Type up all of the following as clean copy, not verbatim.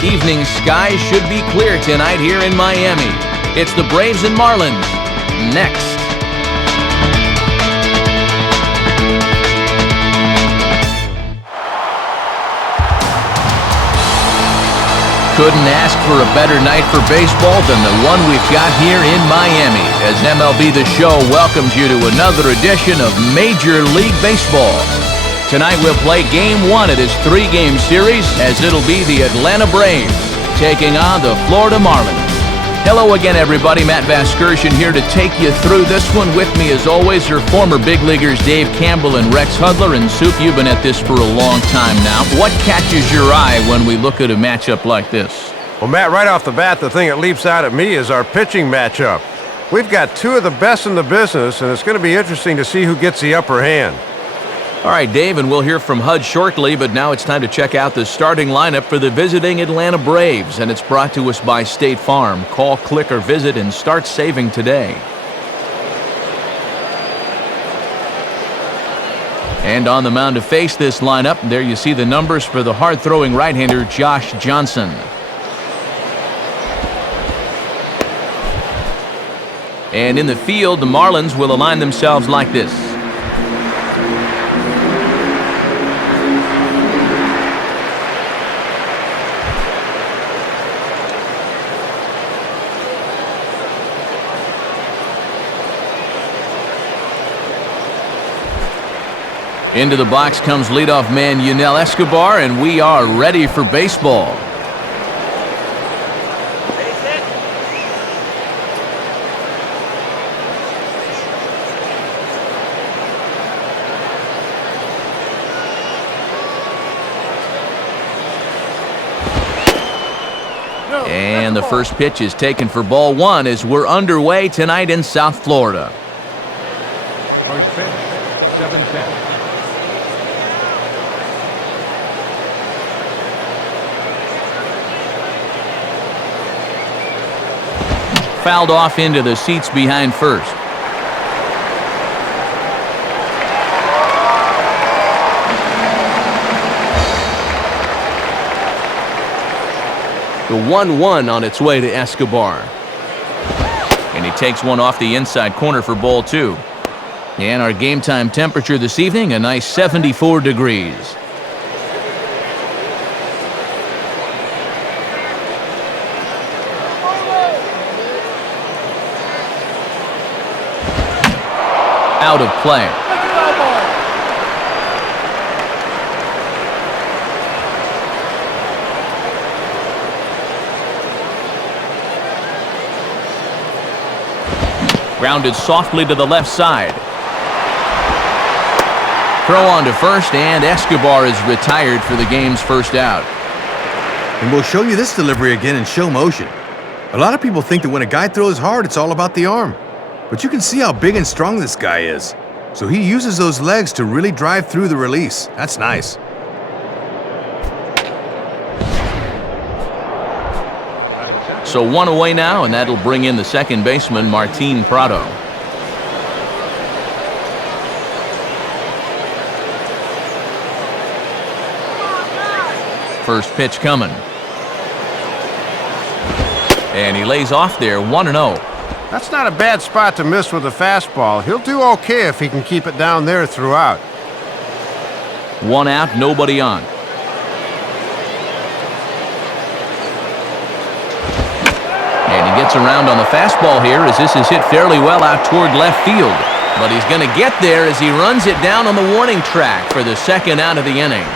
Evening skies should be clear tonight here in Miami. It's the Braves and Marlins next. Couldn't ask for a better night for baseball than the one we've got here in Miami, as MLB The Show welcomes you to another edition of Major League Baseball. Tonight we'll play Game 1 of this 3-game series, as it'll be the Atlanta Braves taking on the Florida Marlins. Hello again, everybody. Matt Vasgersian here to take you through this one. With me, as always, your former big leaguers Dave Campbell and Rex Hudler. And Soup, you've been at this for a long time now. What catches your eye when we look at a matchup like this? Well, Matt, right off the bat, the thing that leaps out at me is our pitching matchup. We've got two of the best in the business, and it's going to be interesting to see who gets the upper hand. All right, Dave, and we'll hear from Hud shortly, but now it's time to check out the starting lineup for the visiting Atlanta Braves, and it's brought to us by State Farm. Call, click, or visit and start saving today. And on the mound to face this lineup, there you see the numbers for the hard-throwing right-hander Josh Johnson. And in the field, the Marlins will align themselves like this. Into the box comes leadoff man Yunel Escobar, and we are ready for baseball. And the first pitch is taken for ball one as we're underway tonight in South Florida. First pitch, 7-10. Fouled off into the seats behind first. The 1-1 on its way to Escobar. And he takes one off the inside corner for ball two. And our game time temperature this evening, a nice 74 degrees. Out of play. Grounded softly to the left side. Throw on to first, and Escobar is retired for the game's first out. And we'll show you this delivery again in show motion. A lot of people think that when a guy throws hard, it's all about the arm. But you can see how big and strong this guy is. So he uses those legs to really drive through the release. That's nice. So one away now, and that'll bring in the second baseman, Martin Prado. First pitch coming. And he lays off there, 1-0. That's not a bad spot to miss with a fastball. He'll do okay if he can keep it down there throughout. One out, nobody on. And he gets around on the fastball here as this is hit fairly well out toward left field. But he's going to get there as he runs it down on the warning track for the second out of the inning.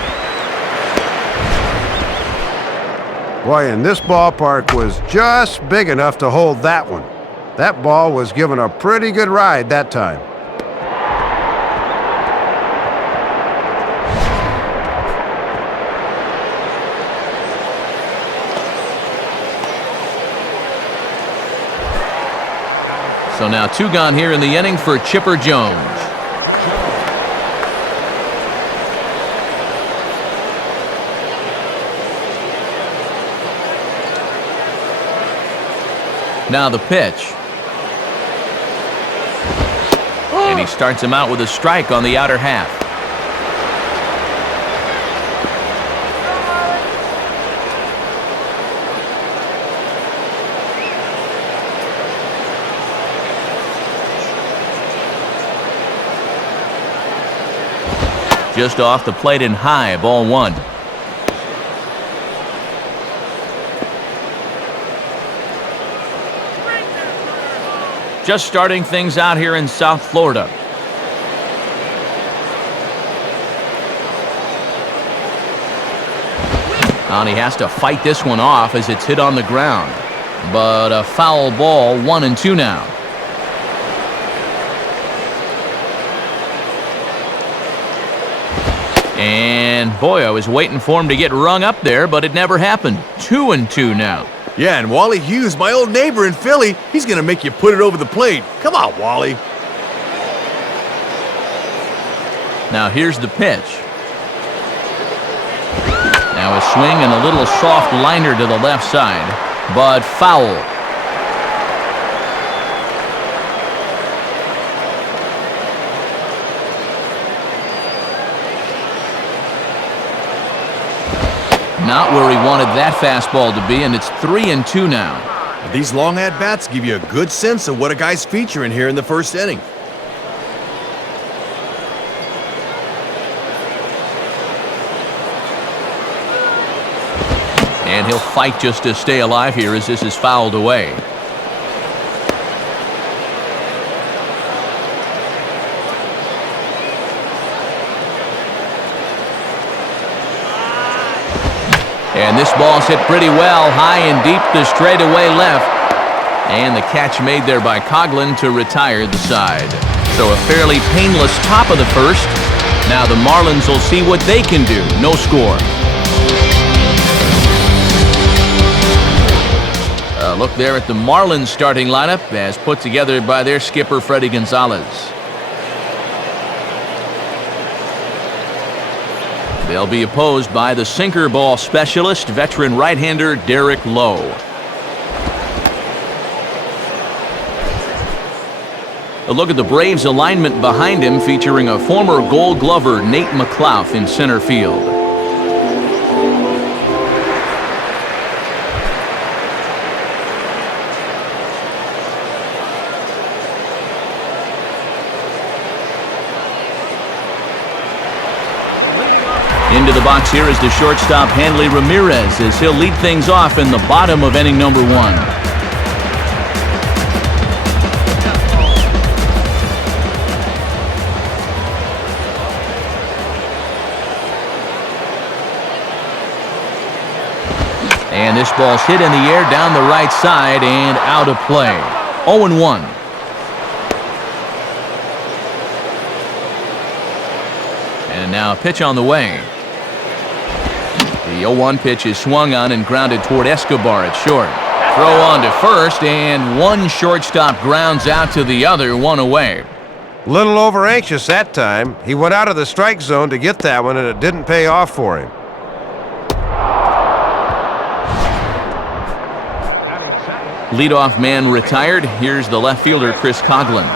Boy, and this ballpark was just big enough to hold that one. That ball was given a pretty good ride that time. So now two gone here in the inning for Chipper Jones. Now the pitch. And he starts him out with a strike on the outer half. Just off the plate and high, ball one. Just starting things out here in South Florida. And he has to fight this one off as it's hit on the ground. But a foul ball, 1-2 now. And boy, I was waiting for him to get rung up there, but it never happened. 2-2 now. Yeah, and Wally Hughes, my old neighbor in Philly, he's going to make you put it over the plate. Come on, Wally. Now here's the pitch. Now a swing and a little soft liner to the left side, but foul. Not where he wanted that fastball to be, and it's 3-2 now. These long at-bats give you a good sense of what a guy's featuring here in the first inning. And he'll fight just to stay alive here as this is fouled away. And this ball's hit pretty well, high and deep to straightaway left. And the catch made there by Coughlin to retire the side. So a fairly painless top of the first. Now the Marlins will see what they can do. No score. Look there at the Marlins starting lineup as put together by their skipper Freddie Gonzalez. They'll be opposed by the sinker ball specialist, veteran right-hander Derek Lowe. A look at the Braves alignment behind him, featuring a former Gold Glover Nate McLouth in center field. Into the box here is the shortstop Hanley Ramirez as he'll lead things off in the bottom of inning number 1. And this ball's hit in the air down the right side and out of play. 0-1. And now a pitch on the way. The 0-1 pitch is swung on and grounded toward Escobar at short. Throw on to first, and one shortstop grounds out to the other, one away. Little over anxious that time. He went out of the strike zone to get that one, and it didn't pay off for him. Leadoff man retired. Here's the left fielder, Chris Coughlin.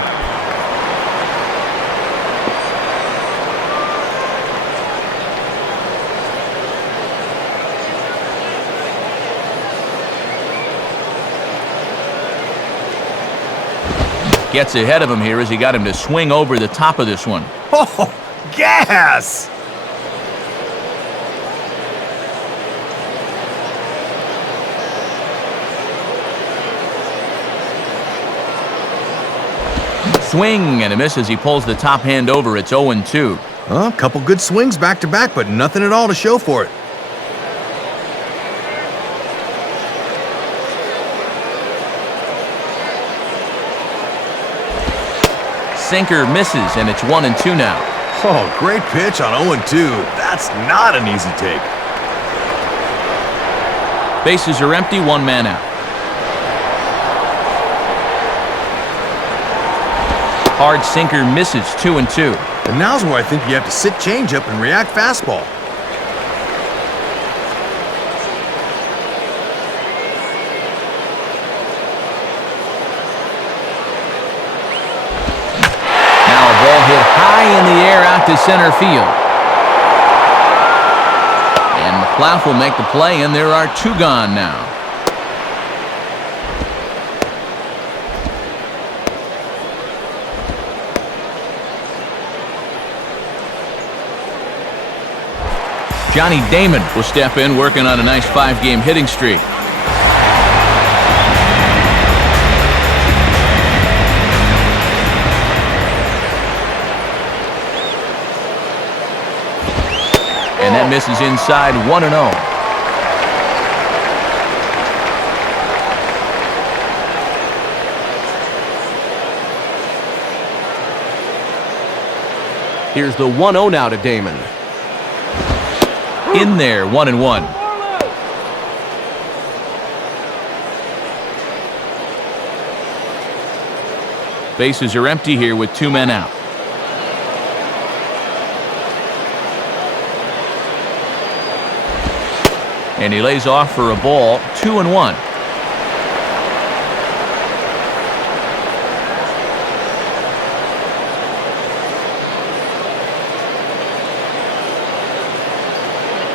Gets ahead of him here as he got him to swing over the top of this one. Oh, gas! Swing and a miss as he pulls the top hand over. It's 0-2. A couple good swings back-to-back, but nothing at all to show for it. Sinker misses, and it's 1-2 now. Oh, great pitch on 0-2. That's not an easy take. Bases are empty, one man out. Hard sinker misses, 2-2. And now's where I think you have to sit changeup and react fastball. High in the air out to center field. And McLouth will make the play, and there are two gone now. Johnny Damon will step in, working on a nice 5-game hitting streak. And that misses inside, 1-0. Here's the 1-0 now to Damon. In there, 1-1. Bases are empty here with 2 men out. And he lays off for a ball, 2-1.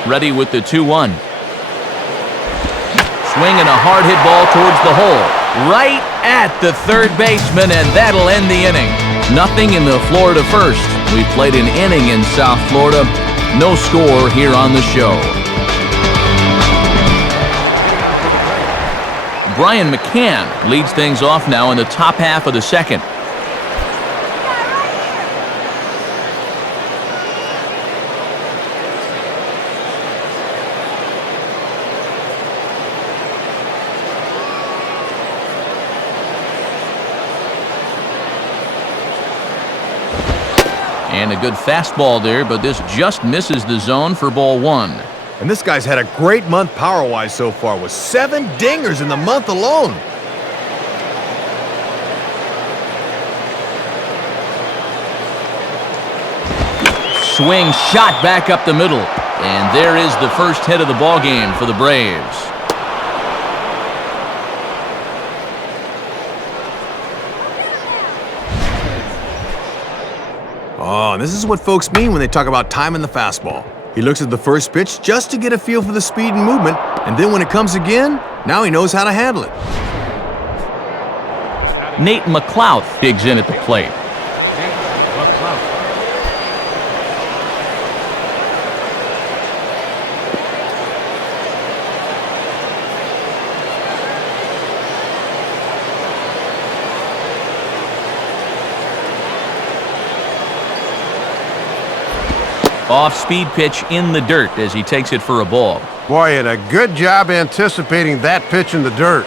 Ready with the 2-1. Swinging a hard hit ball towards the hole. Right at the third baseman, and that'll end the inning. Nothing in the Florida first. We played an inning in South Florida. No score here on the show. Brian McCann leads things off now in the top half of the second. And a good fastball there, but this just misses the zone for ball 1. And this guy's had a great month power-wise so far, with 7 dingers in the month alone. Swing shot back up the middle. And there is the first hit of the ball game for the Braves. Oh, and this is what folks mean when they talk about timing the fastball. He looks at the first pitch just to get a feel for the speed and movement, and then when it comes again, now he knows how to handle it. Nate McLouth digs in at the plate. Off-speed pitch in the dirt as he takes it for a ball. Boy, and a good job anticipating that pitch in the dirt.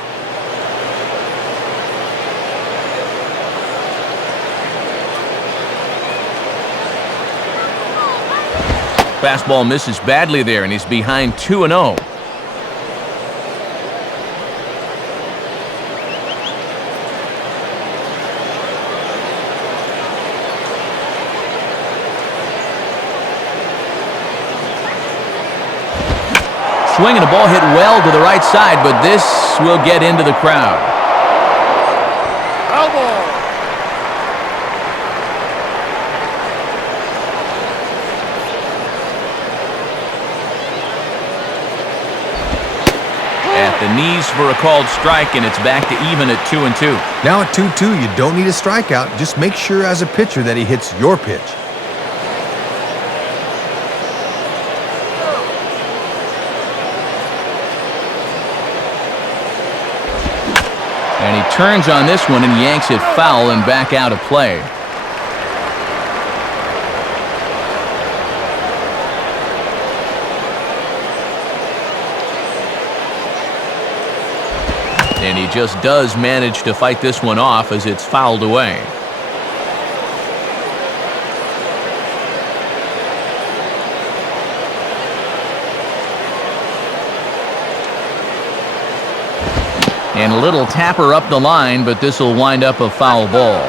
Fastball misses badly there, and he's behind 2-0. Swing and a ball hit well to the right side, but this will get into the crowd. At the knees for a called strike, and it's back to even at 2-2. Now at 2-2, you don't need a strikeout. Just make sure as a pitcher that he hits your pitch. And he turns on this one and yanks it foul and back out of play. And he just does manage to fight this one off as it's fouled away. And a little tapper up the line, but this will wind up a foul ball.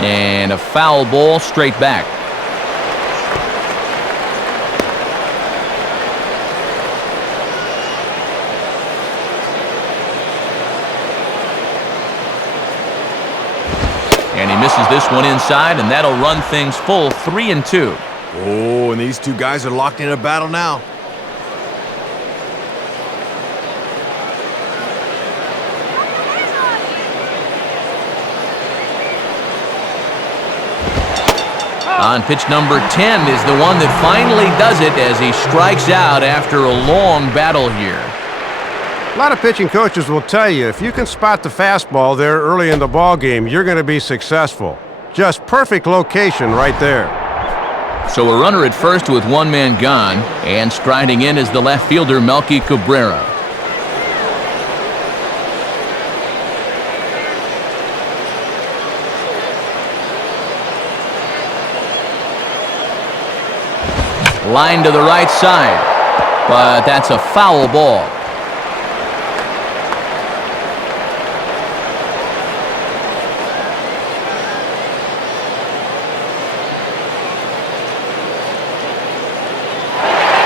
And a foul ball straight back. And he misses this one inside, and that'll run things full 3-2. Oh, and these two guys are locked in a battle now. On pitch number 10 is the one that finally does it as he strikes out after a long battle here. A lot of pitching coaches will tell you if you can spot the fastball there early in the ball game, you're going to be successful. Just perfect location right there. So a runner at first with one man gone, and striding in is the left fielder Melky Cabrera. Line to the right side, but that's a foul ball.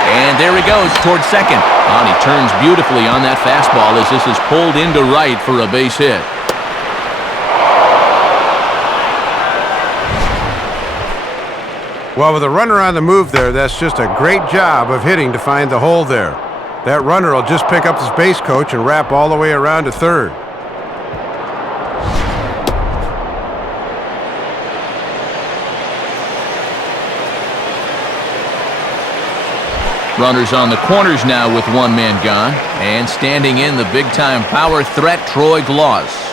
And there he goes towards second. And he turns beautifully on that fastball as this is pulled into right for a base hit. Well, with a runner on the move there, that's just a great job of hitting to find the hole there. That runner will just pick up his base coach and wrap all the way around to third. Runners on the corners now with one man gone. And standing in the big-time power threat, Troy Gloss.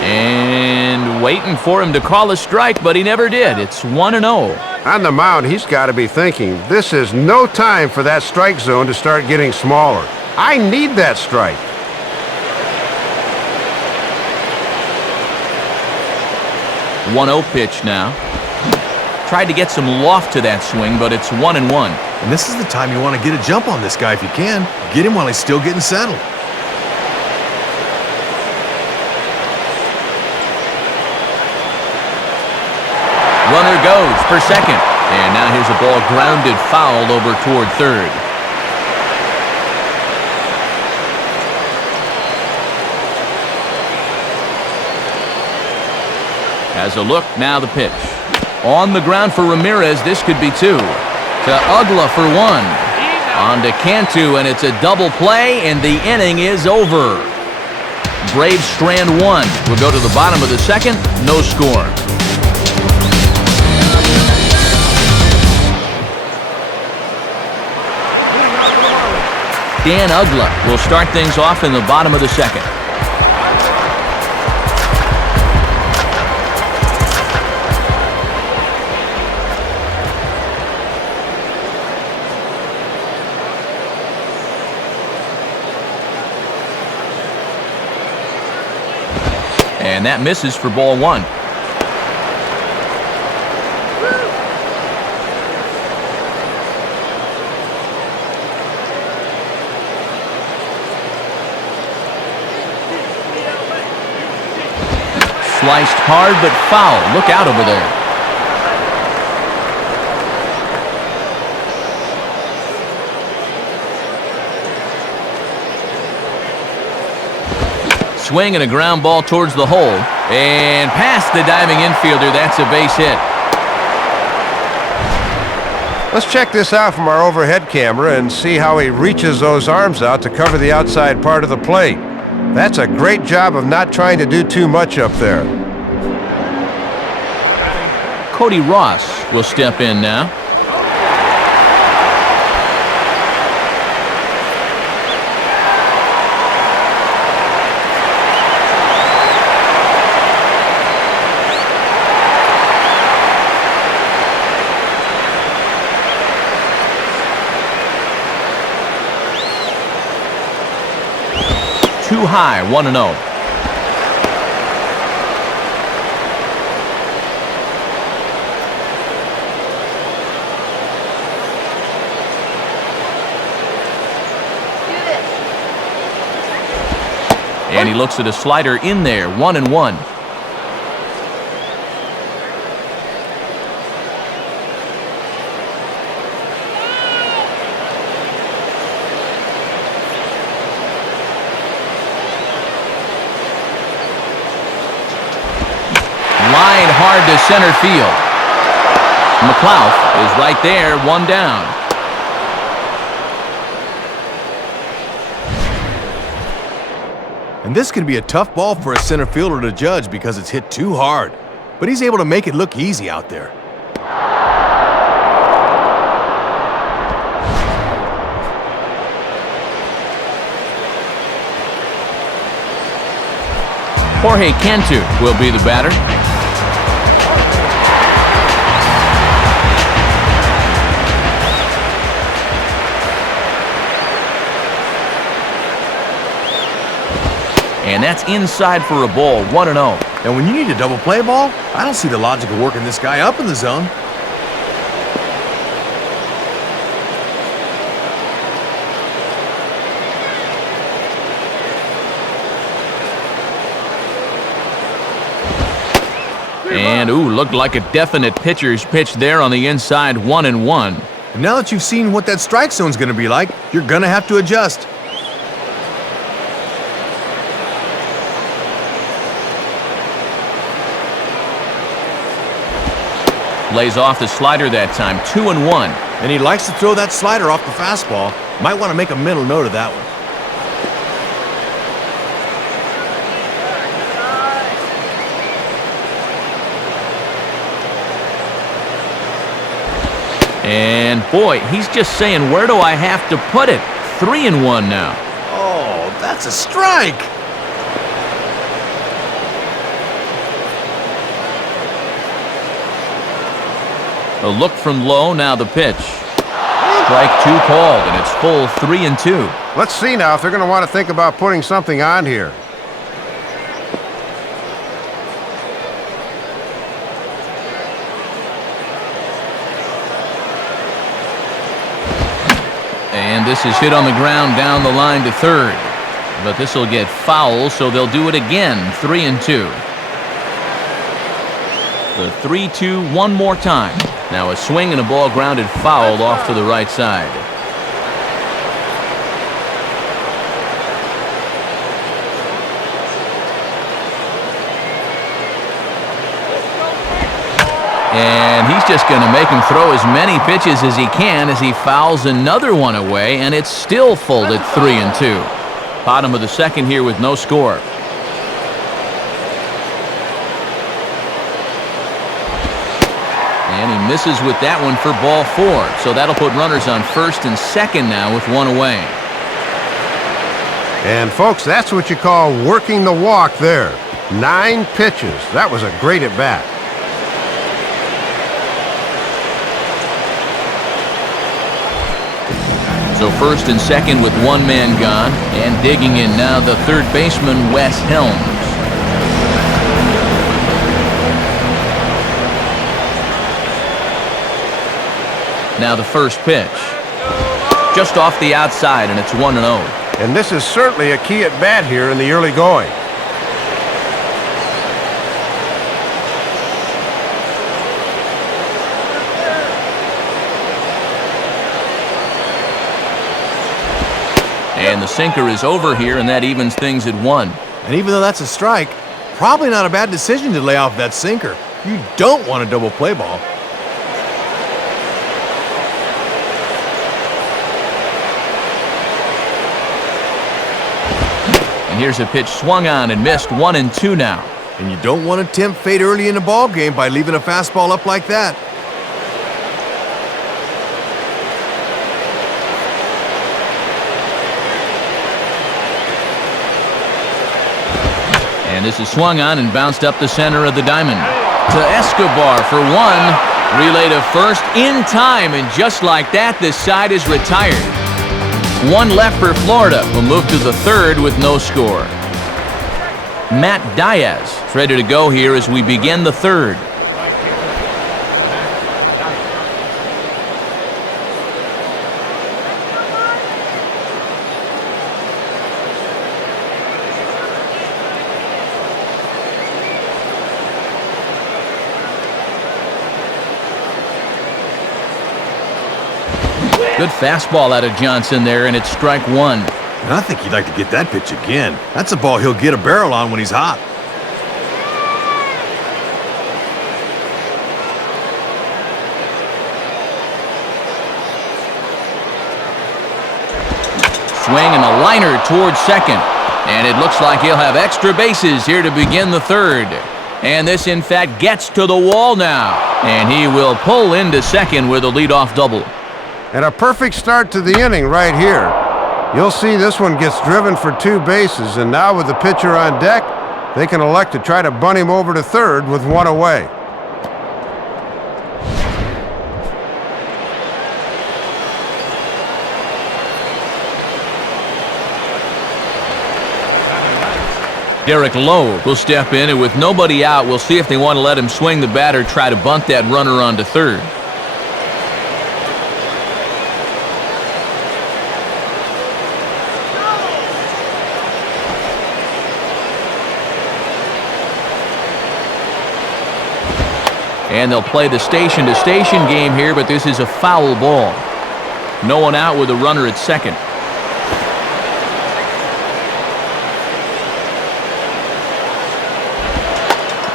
And waiting for him to call a strike, but he never did. It's 1-0. On the mound, he's got to be thinking, this is no time for that strike zone to start getting smaller. I need that strike. One-0 pitch now. Tried to get some loft to that swing, but it's 1-1. And this is the time you want to get a jump on this guy if you can. Get him while he's still getting settled. Runner goes for second. And now here's a ball grounded foul over toward third. Has a look, now the pitch. On the ground for Ramirez, this could be two. To Ugla for one. On to Cantu, and it's a double play, and the inning is over. Braves strand one. We'll go to the bottom of the second, no score. Dan Ugla will start things off in the bottom of the second. And that misses for ball one. Sliced hard but foul. Look out over there. Swing and a ground ball towards the hole. And past the diving infielder. That's a base hit. Let's check this out from our overhead camera and see how he reaches those arms out to cover the outside part of the plate. That's a great job of not trying to do too much up there. Cody Ross will step in now. Too high, 1-0. And he looks at a slider in there, 1-1. Line hard to center field. McLeod is right there, one down. And this can be a tough ball for a center fielder to judge because it's hit too hard. But he's able to make it look easy out there. Jorge Cantu will be the batter. And that's inside for a ball, 1-0. And when you need a double play ball, I don't see the logic of working this guy up in the zone. And, ooh, looked like a definite pitcher's pitch there on the inside, 1-1. And now that you've seen what that strike zone's going to be like, you're going to have to adjust. Lays off the slider that time, 2-1. And he likes to throw that slider off the fastball. Might want to make a mental note of that one. And boy, he's just saying, where do I have to put it? 3-1 now. Oh, that's a strike. A look from low, now the pitch. Strike two called, and it's full 3-2. Let's see now if they're going to want to think about putting something on here. And this is hit on the ground down the line to third. But this will get foul, so they'll do it again, 3-2. The 3-2 one more time. Now a swing and a ball grounded foul off to the right side. And he's just going to make him throw as many pitches as he can as he fouls another one away, and it's still full at 3-2. Bottom of the second here with no score. And he misses with that one for ball 4. So that'll put runners on first and second now with one away. And folks, that's what you call working the walk there. 9 pitches. That was a great at bat. So first and second with one man gone, and digging in now the third baseman, Wes Helms. Now the first pitch. Just off the outside, and it's 1-0. And this is certainly a key at bat here in the early going. And the sinker is over here, and that evens things at 1. And even though that's a strike, probably not a bad decision to lay off that sinker. You don't want a double play ball. And here's a pitch swung on and missed, 1-2 now. And you don't want to tempt fate early in the ball game by leaving a fastball up like that. And this is swung on and bounced up the center of the diamond. To Escobar for one. Relay to first in time, and just like that, this side is retired. One left for Florida, who move to the third with no score. Matt Diaz is ready to go here as we begin the third. Good fastball out of Johnson there, and it's strike 1. And I think he'd like to get that pitch again. That's a ball he'll get a barrel on when he's hot. swing and a liner towards second. And it looks like he'll have extra bases here to begin the third. And this, in fact, gets to the wall now. And he will pull into second with a leadoff double. And a perfect start to the inning right here. You'll see this one gets driven for 2 bases, and now with the pitcher on deck, they can elect to try to bunt him over to third with 1 away. Derek Lowe will step in, and with nobody out, we'll see if they want to let him swing the bat or try to bunt that runner onto third. And they'll play the station-to-station game here, but this is a foul ball. No one out with a runner at second.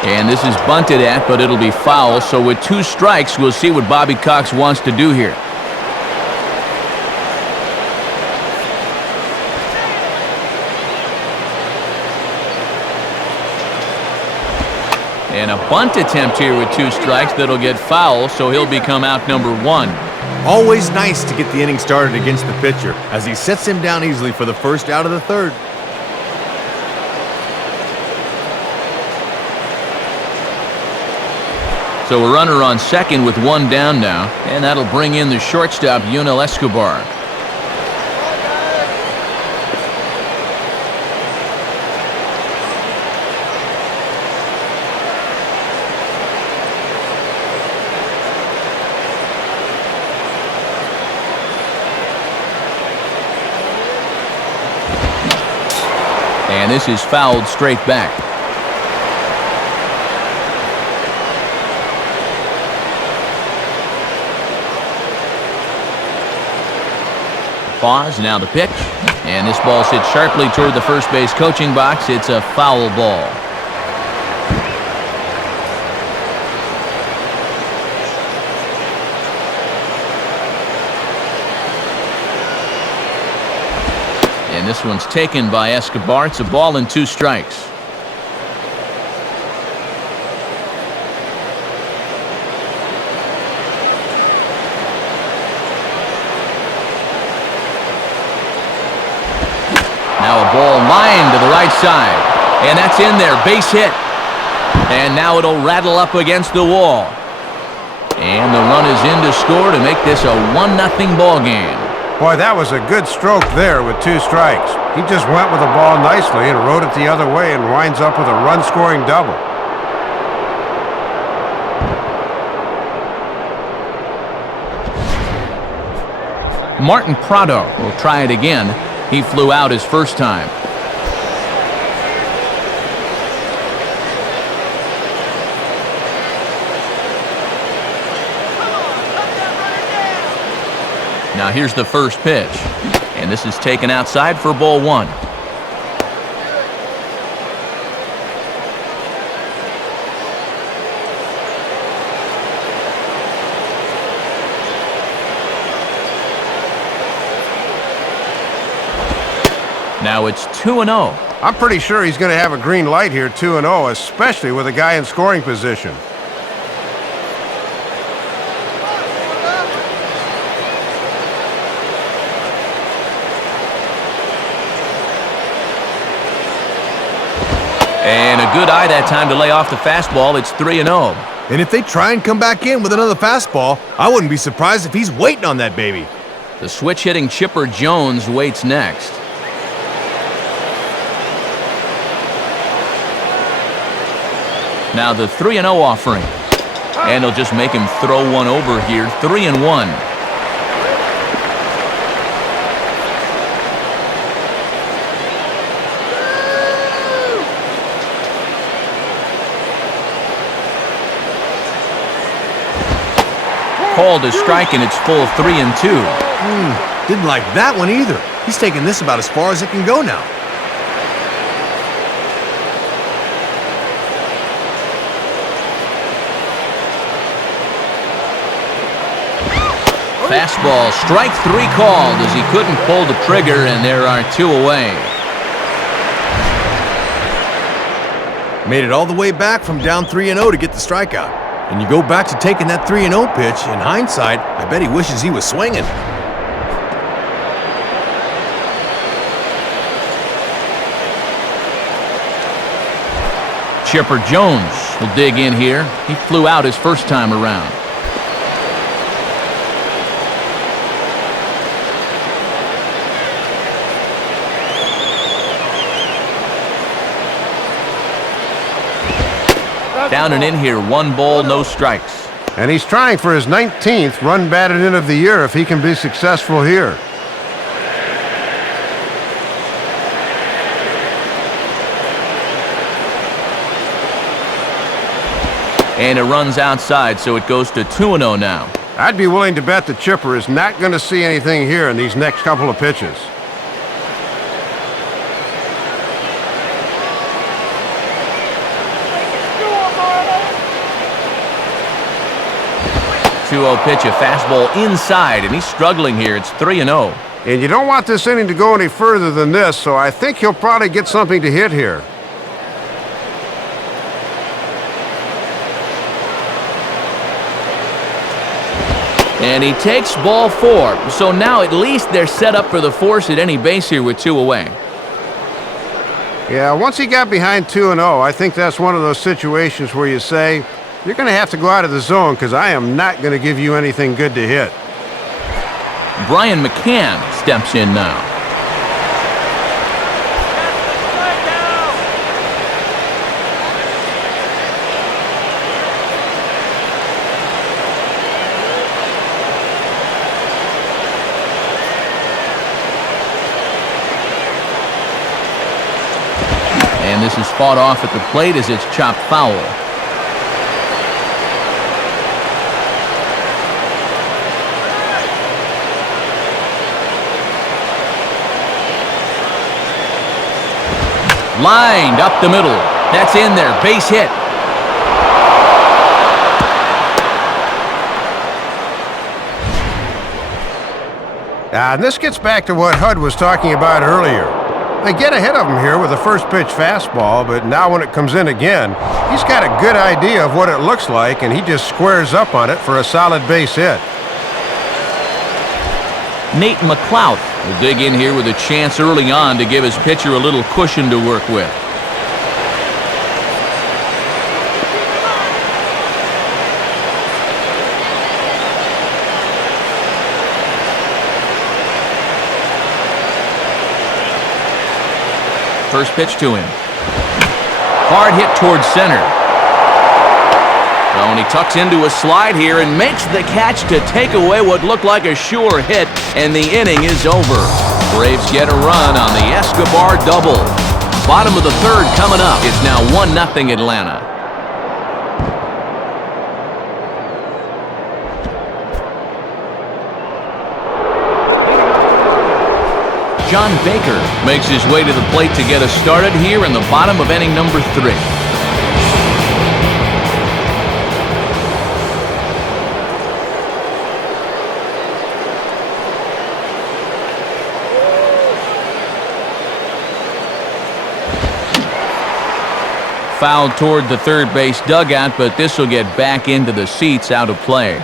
And this is bunted at, but it'll be foul. So with 2 strikes, we'll see what Bobby Cox wants to do here. And a bunt attempt here with 2 strikes that'll get foul, so he'll become out number 1. Always nice to get the inning started against the pitcher as he sets him down easily for the first out of the third. So a runner on second with 1 down now, and that'll bring in the shortstop, Yunel Escobar. And this is fouled straight back. Pause, now the pitch. And this ball hits sharply toward the first base coaching box. It's a foul ball. And this one's taken by Escobar. It's a ball and 2 strikes. Now a ball lined to the right side. And that's in there. Base hit. And now it'll rattle up against the wall. And the run is in to score to make this a 1-0 ball game. Boy, that was a good stroke there with 2 strikes. He just went with the ball nicely and rode it the other way and winds up with a run-scoring double. Martin Prado will try it again. He flew out his first time. Now here's the first pitch. And this is taken outside for ball 1. Now it's 2-0. I'm pretty sure he's going to have a green light here, 2-0, especially with a guy in scoring position. And a good eye that time to lay off the fastball. It's 3-0. And if they try and come back in with another fastball, I wouldn't be surprised if he's waiting on that baby. The switch-hitting Chipper Jones waits next. Now the 3-0 offering. And he'll just make him throw one over here. 3-1. Called a strike, and it's full 3-2. Didn't like that one either. He's taking this about as far as it can go now. Fastball, strike 3 called as he couldn't pull the trigger, and there are 2 away. Made it all the way back from down 3-0 to get the strikeout. And you go back to taking that 3-0 pitch, in hindsight, I bet he wishes he was swinging. Chipper Jones will dig in here. He flew out his first time around. Down and in here, 1 ball, no strikes. And he's trying for his 19th run batted in of the year if he can be successful here. And it runs outside, so it goes to 2-0 now. I'd be willing to bet the Chipper is not going to see anything here in these next couple of pitches. 2-0 pitch, a fastball inside, and he's struggling here. It's 3-0. And you don't want this inning to go any further than this, so I think he'll probably get something to hit here. And he takes ball 4. So now at least they're set up for the force at any base here with 2 away. Yeah, once he got behind 2-0, I think that's one of those situations where you say, you're going to have to go out of the zone because I am not going to give you anything good to hit. Brian McCann steps in now. And this is fought off at the plate as it's chopped foul. Lined up the middle. That's in there. Base hit. And this gets back to what Hud was talking about earlier. They get ahead of him here with a first pitch fastball, but now when it comes in again, he's got a good idea of what it looks like, and he just squares up on it for a solid base hit. Nate McLeod will dig in here with a chance early on to give his pitcher a little cushion to work with. First pitch to him. Hard hit towards center. Well, and he tucks into a slide here and makes the catch to take away what looked like a sure hit, and the inning is over. Braves get a run on the Escobar double. Bottom of the third coming up. It's now 1-0 Atlanta. John Baker makes his way to the plate to get us started here in the bottom of inning number 3. Fouled toward the third base dugout, but this will get back into the seats, out of play.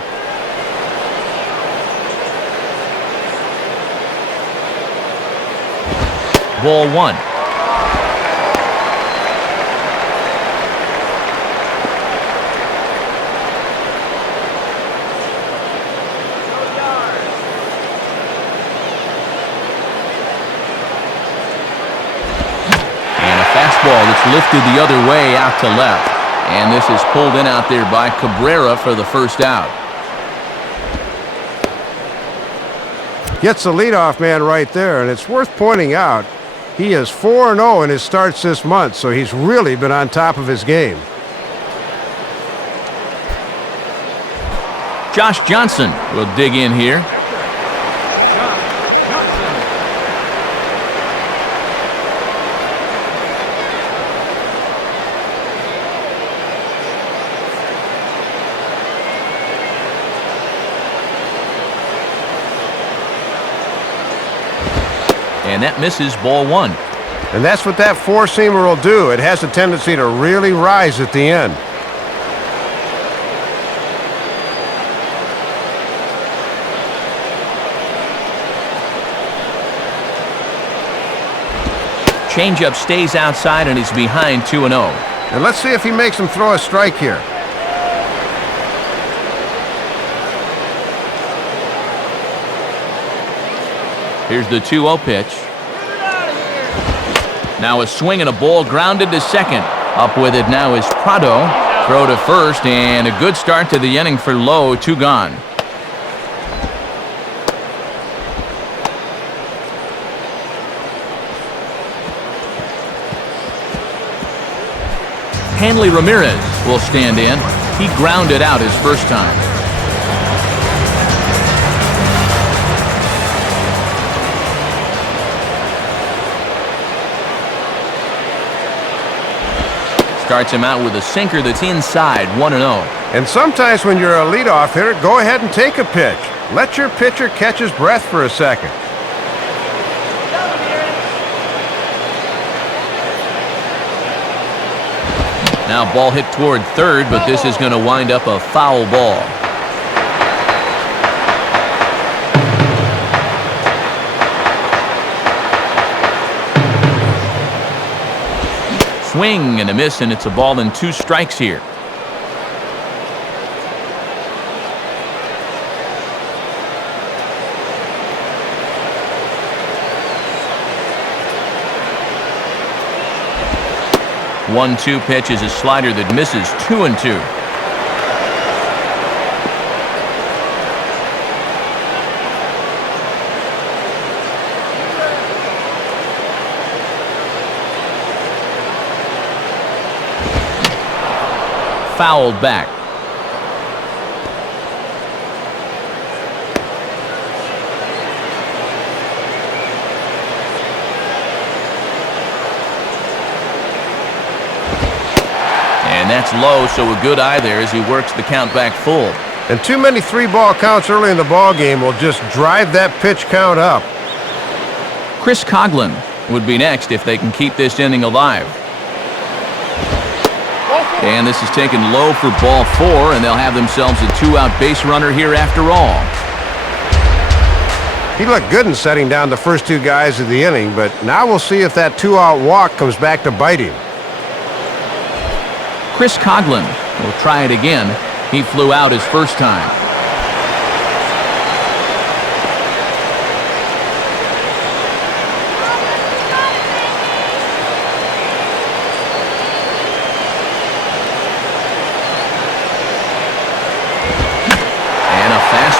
Ball 1. Fastball that's lifted the other way out to left. And this is pulled in out there by Cabrera for the first out. Gets the leadoff man right there, and it's worth pointing out he is 4-0 in his starts this month, so he's really been on top of his game. Josh Johnson will dig in here. And that misses ball one. And that's what that four-seamer will do. It has a tendency to really rise at the end. Changeup stays outside, and he's behind 2-0. And let's see if he makes him throw a strike here. Here's the 2-0 pitch. Now a swing and a ball grounded to second. Up with it now is Prado. Throw to first, and a good start to the inning for Lowe. 2 gone. Hanley Ramirez will stand in. He grounded out his first time. Starts him out with a sinker that's inside, 1-0. And sometimes when you're a leadoff hitter, go ahead and take a pitch. Let your pitcher catch his breath for a second. Now ball hit toward third, but this is going to wind up a foul ball. Swing and a miss, and it's a ball and 2 strikes here. One-two pitch is a slider that misses. 2-2. Fouled back. And that's low, so a good eye there as he works the count back full. And too many 3-ball counts early in the ball game will just drive that pitch count up. Chris Coughlin would be next if they can keep this inning alive. And this is taken low for ball 4, and they'll have themselves a 2-out base runner here after all. He looked good in setting down the first 2 guys of the inning, but now we'll see if that 2-out walk comes back to bite him. Chris Coughlin will try it again. He flew out his first time.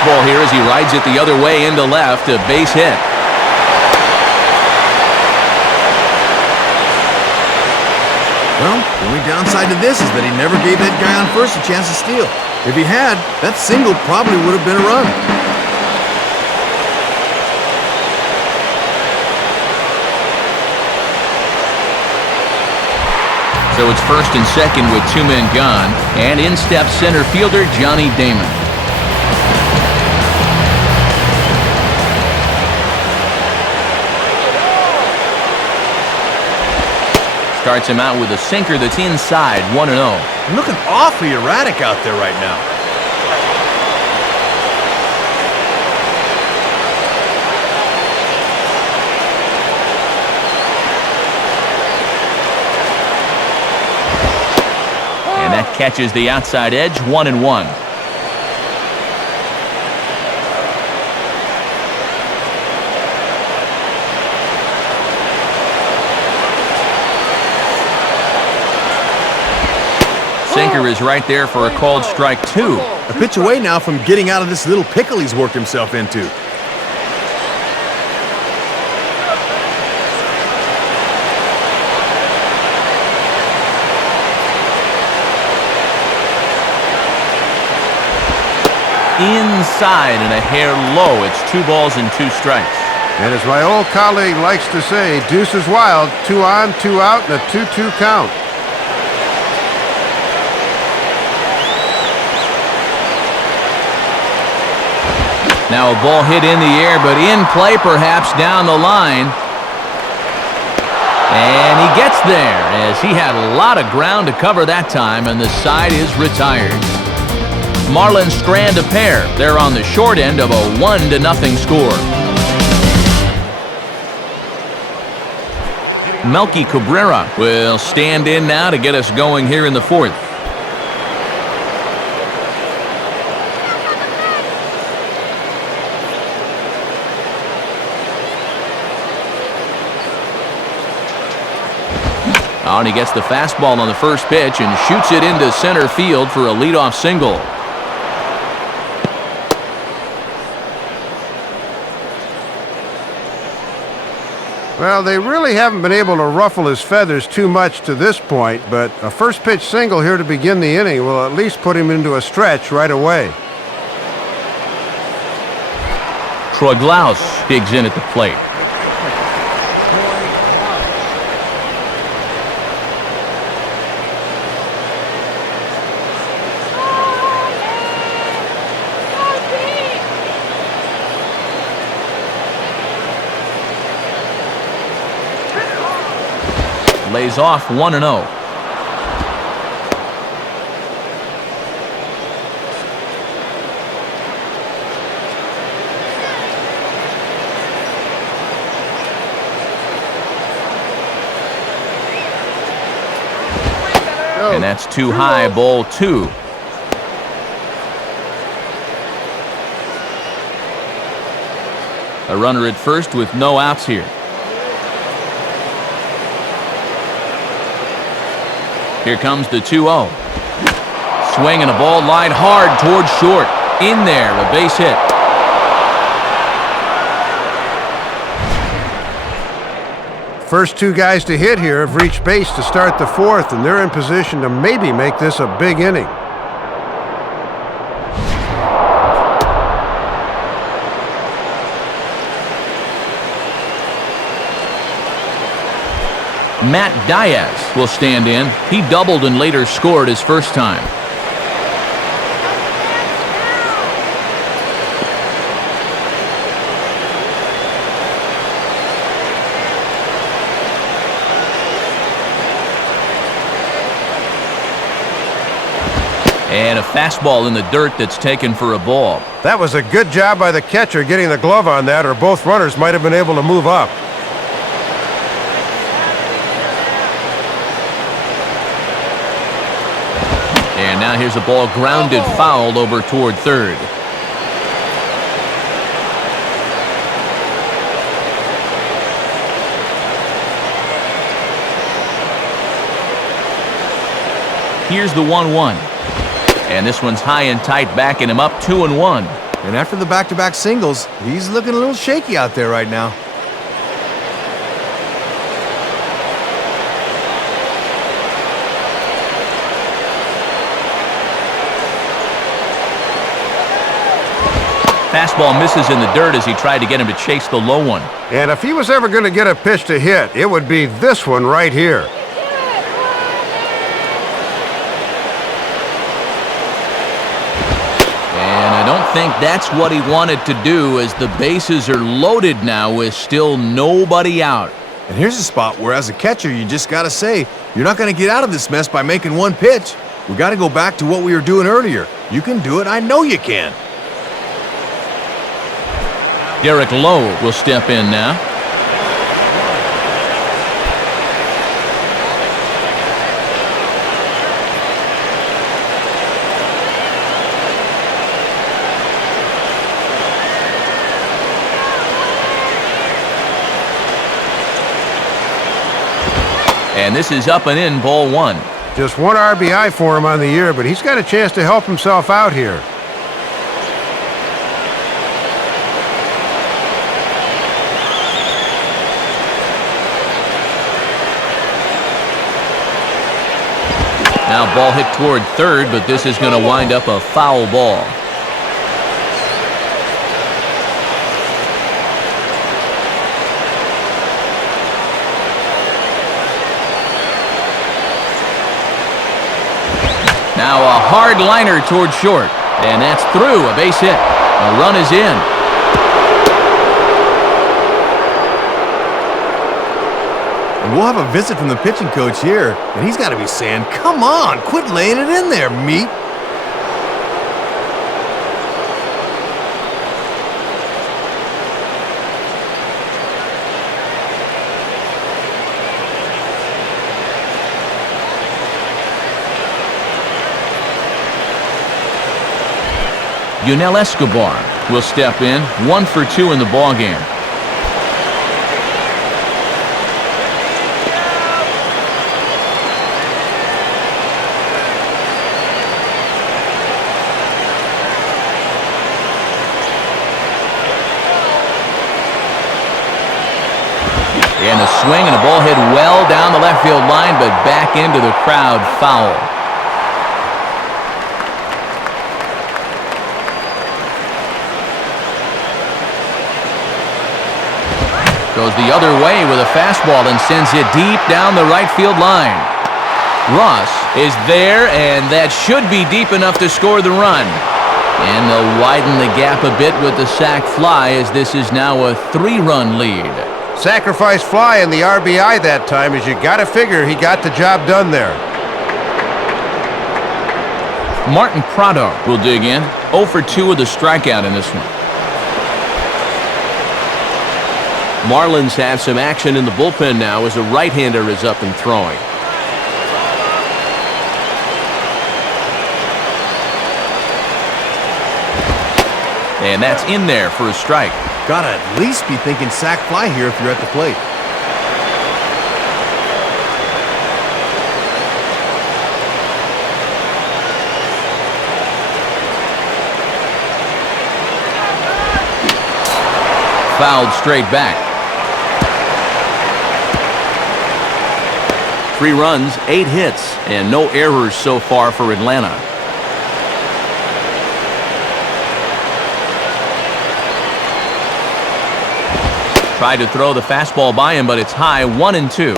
Ball here as he rides it the other way into left, a base hit. Well, the only downside to this is that he never gave that guy on first a chance to steal. If he had, that single probably would have been a run. So it's first and second with 2 men gone, and in steps center fielder Johnny Damon. Starts him out with a sinker that's inside, 1-0. Looking awfully erratic out there right now. And that catches the outside edge, 1-1. Sinker is right there for a called strike 2. A pitch away now from getting out of this little pickle he's worked himself into. Inside and a hair low. It's 2 balls and 2 strikes. And as my old colleague likes to say, deuce is wild, 2 on, 2 out, and a 2-2 count. Now a ball hit in the air, but in play perhaps down the line. And he gets there as he had a lot of ground to cover that time, and the side is retired. Marlins strand a pair. They're on the short end of a 1-0 score. Melky Cabrera will stand in now to get us going here in the fourth. Oh, and he gets the fastball on the first pitch and shoots it into center field for a leadoff single. Well, they really haven't been able to ruffle his feathers too much to this point, but a first pitch single here to begin the inning will at least put him into a stretch right away. Troy Glaus digs in at the plate. Lays off 1-0. And that's too high, ball 2. A runner at first with no outs here. Here comes the 2-0. Swing and a ball lined hard towards short. In there, a base hit. First two guys to hit here have reached base to start the fourth, and they're in position to maybe make this a big inning. Matt Diaz will stand in. He doubled and later scored his first time. And a fastball in the dirt that's taken for a ball. That was a good job by the catcher getting the glove on that, or both runners might have been able to move up. And now here's a ball grounded foul over toward third. Here's the 1-1. And this one's high and tight, backing him up 2-1. And after the back-to-back singles, he's looking a little shaky out there right now. Fastball misses in the dirt as he tried to get him to chase the low one. And if he was ever going to get a pitch to hit, it would be this one right here. And I don't think that's what he wanted to do, as the bases are loaded now with still nobody out. And here's a spot where, as a catcher, you just got to say, you're not going to get out of this mess by making one pitch. We got to go back to what we were doing earlier. You can do it. I know you can. Derek Lowe will step in now. And this is up and in, ball 1. Just one RBI for him on the year, but he's got a chance to help himself out here. Now ball hit toward third, but this is going to wind up a foul ball. Now a hard liner toward short, and that's through, a base hit. A run is in. And And we'll have a visit from the pitching coach here, and he's got to be saying, "Come on, quit laying it in there, meat." Yunel Escobar will step in, 1 for 2 in the ballgame. And a swing and a ball hit well down the left field line, but back into the crowd, foul. Goes the other way with a fastball and sends it deep down the right field line. Ross is there, and that should be deep enough to score the run. And they'll widen the gap a bit with the sac fly, as this is now a 3-run lead. Sacrifice fly in the RBI that time, as you got to figure he got the job done there. Martin Prado will dig in, 0 for 2 with a strikeout in this one. Marlins have some action in the bullpen now as a right-hander is up and throwing. And that's in there for a strike. Gotta at least be thinking sac fly here if you're at the plate. Fouled straight back. 3 runs, 8 hits, and no errors so far for Atlanta. Tried to throw the fastball by him, but it's high, 1-2.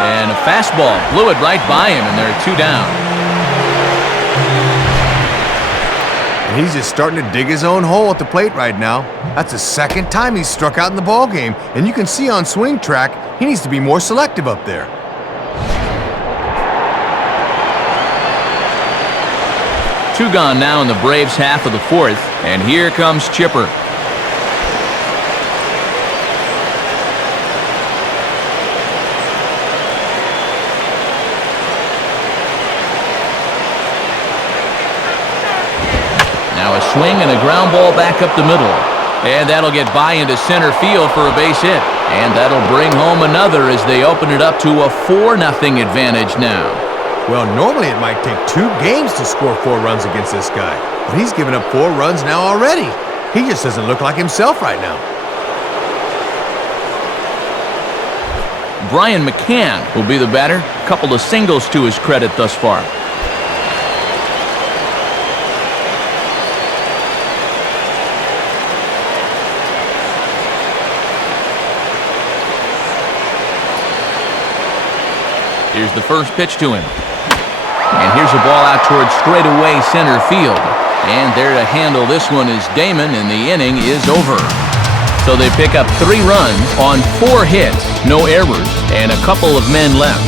And a fastball blew it right by him, and they're 2 down. And he's just starting to dig his own hole at the plate right now. That's the second time he's struck out in the ballgame, and you can see on swing track he needs to be more selective up there. Two gone now in the Braves' half of the 4th, and here comes Chipper. Now a swing and a ground ball back up the middle. And that'll get by into center field for a base hit. And that'll bring home another as they open it up to a 4-0 advantage now. Well, normally it might take 2 games to score 4 runs against this guy. But he's given up 4 runs now already. He just doesn't look like himself right now. Brian McCann will be the batter. A couple of singles to his credit thus far. Here's the first pitch to him. And here's a ball out towards straightaway center field. And there to handle this one is Damon, and the inning is over. So they pick up 3 runs on 4 hits, no errors, and a couple of men left.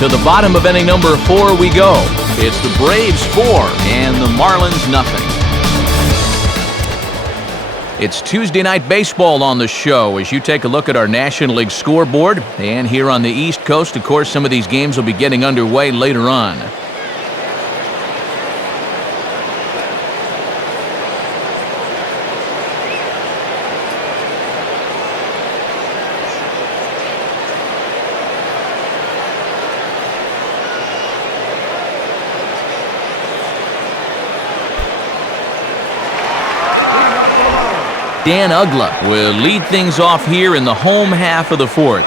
To the bottom of inning number 4 we go. It's the Braves 4 and the Marlins nothing. It's Tuesday Night Baseball on the show as you take a look at our National League scoreboard. And here on the East Coast, of course, some of these games will be getting underway later on. Dan Ugla will lead things off here in the home half of the 4th.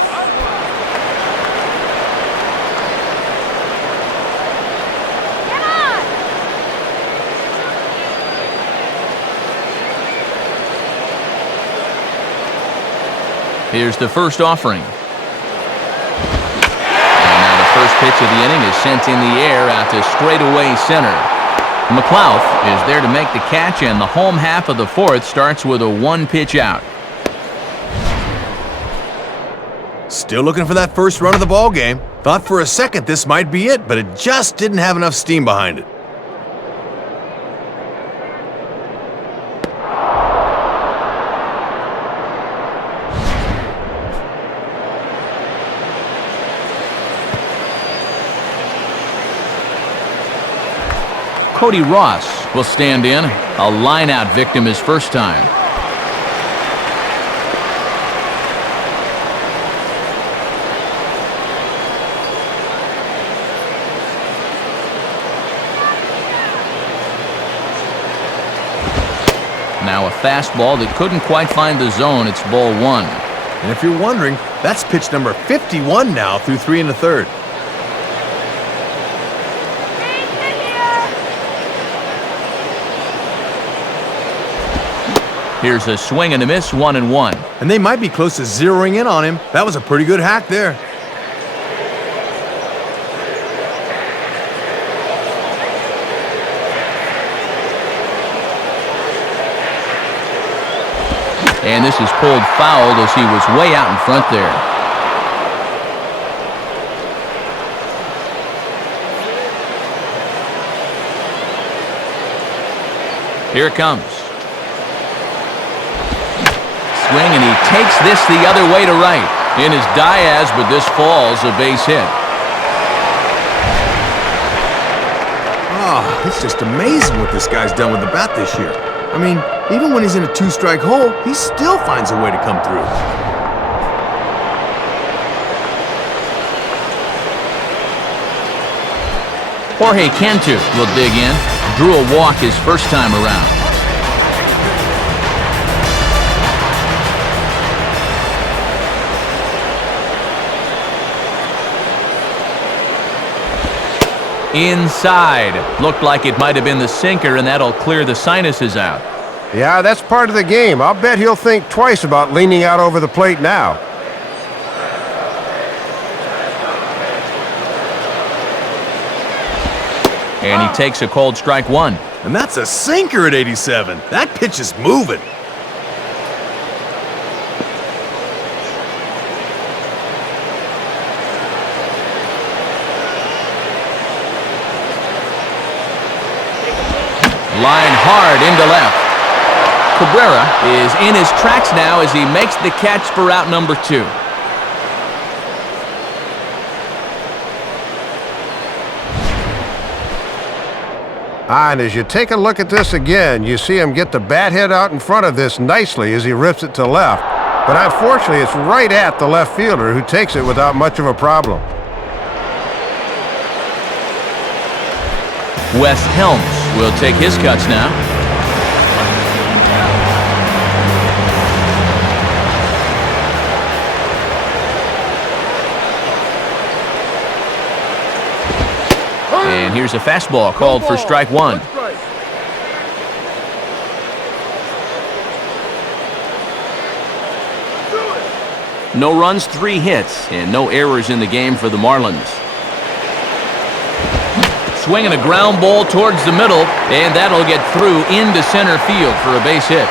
Here's the first offering. pitch of the inning is sent in the air out to straightaway center. McLeod is there to make the catch, and the home half of the fourth starts with a one-pitch out. Still looking for that first run of the ball game. Thought for a second this might be it, but it just didn't have enough steam behind it. Cody Ross will stand in. A line-out victim his first time. Now a fastball that couldn't quite find the zone. It's ball one. And if you're wondering, that's pitch number 51 now through 3 1/3. Here's a swing and a miss, 1-1. And they might be close to zeroing in on him. That was a pretty good hack there. And this is pulled foul as he was way out in front there. Here it comes. Swing, and he takes this the other way to right. In his Diaz, but this falls a base hit. It's just amazing what this guy's done with the bat this year. I mean, even when he's in a 2-strike hole, he still finds a way to come through. Jorge Cantu will dig in. Drew a walk his first time around. Inside. Looked like it might have been the sinker, and that'll clear the sinuses out. Yeah, that's part of the game. I'll bet he'll think twice about leaning out over the plate now. And he takes a cold strike one. And that's a sinker at 87. That pitch is moving. Line hard into left. Cabrera is in his tracks now as he makes the catch for out number 2. And as you take a look at this again, you see him get the bat head out in front of this nicely as he rips it to left. But unfortunately, it's right at the left fielder, who takes it without much of a problem. Wes Helms will take his cuts now. And here's a fastball called for strike one. No runs, 3 hits, and no errors in the game for the Marlins. Swinging a ground ball towards the middle, and that'll get through into center field for a base hit.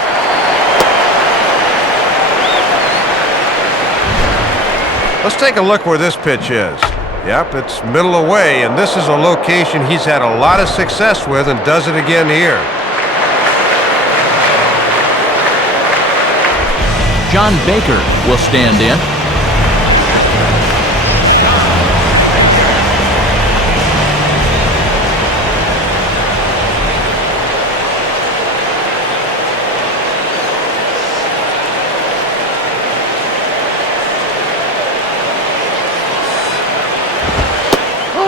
Let's take a look where this pitch is. Yep, it's middle away, and this is a location he's had a lot of success with and does it again here. John Baker will stand in.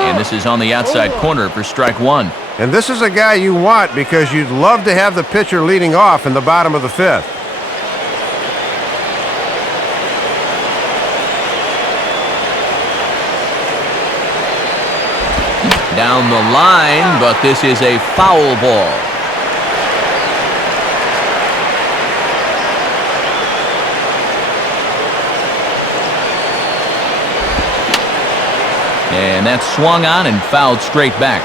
And this is on the outside corner for strike one. And this is a guy you want because you'd love to have the pitcher leading off in the bottom of the 5th. Down the line, but this is a foul ball. And that's swung on and fouled straight back.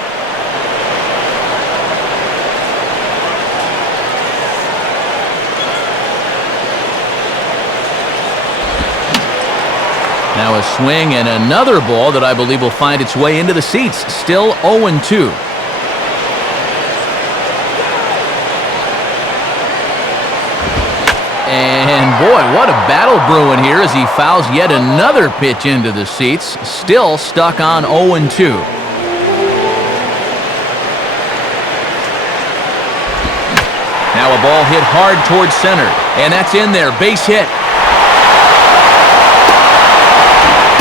Now a swing and another ball that I believe will find its way into the seats. Still 0-2. And boy, what a battle brewing here as he fouls yet another pitch into the seats. Still stuck on 0-2. Now a ball hit hard towards center. And that's in there. Base hit.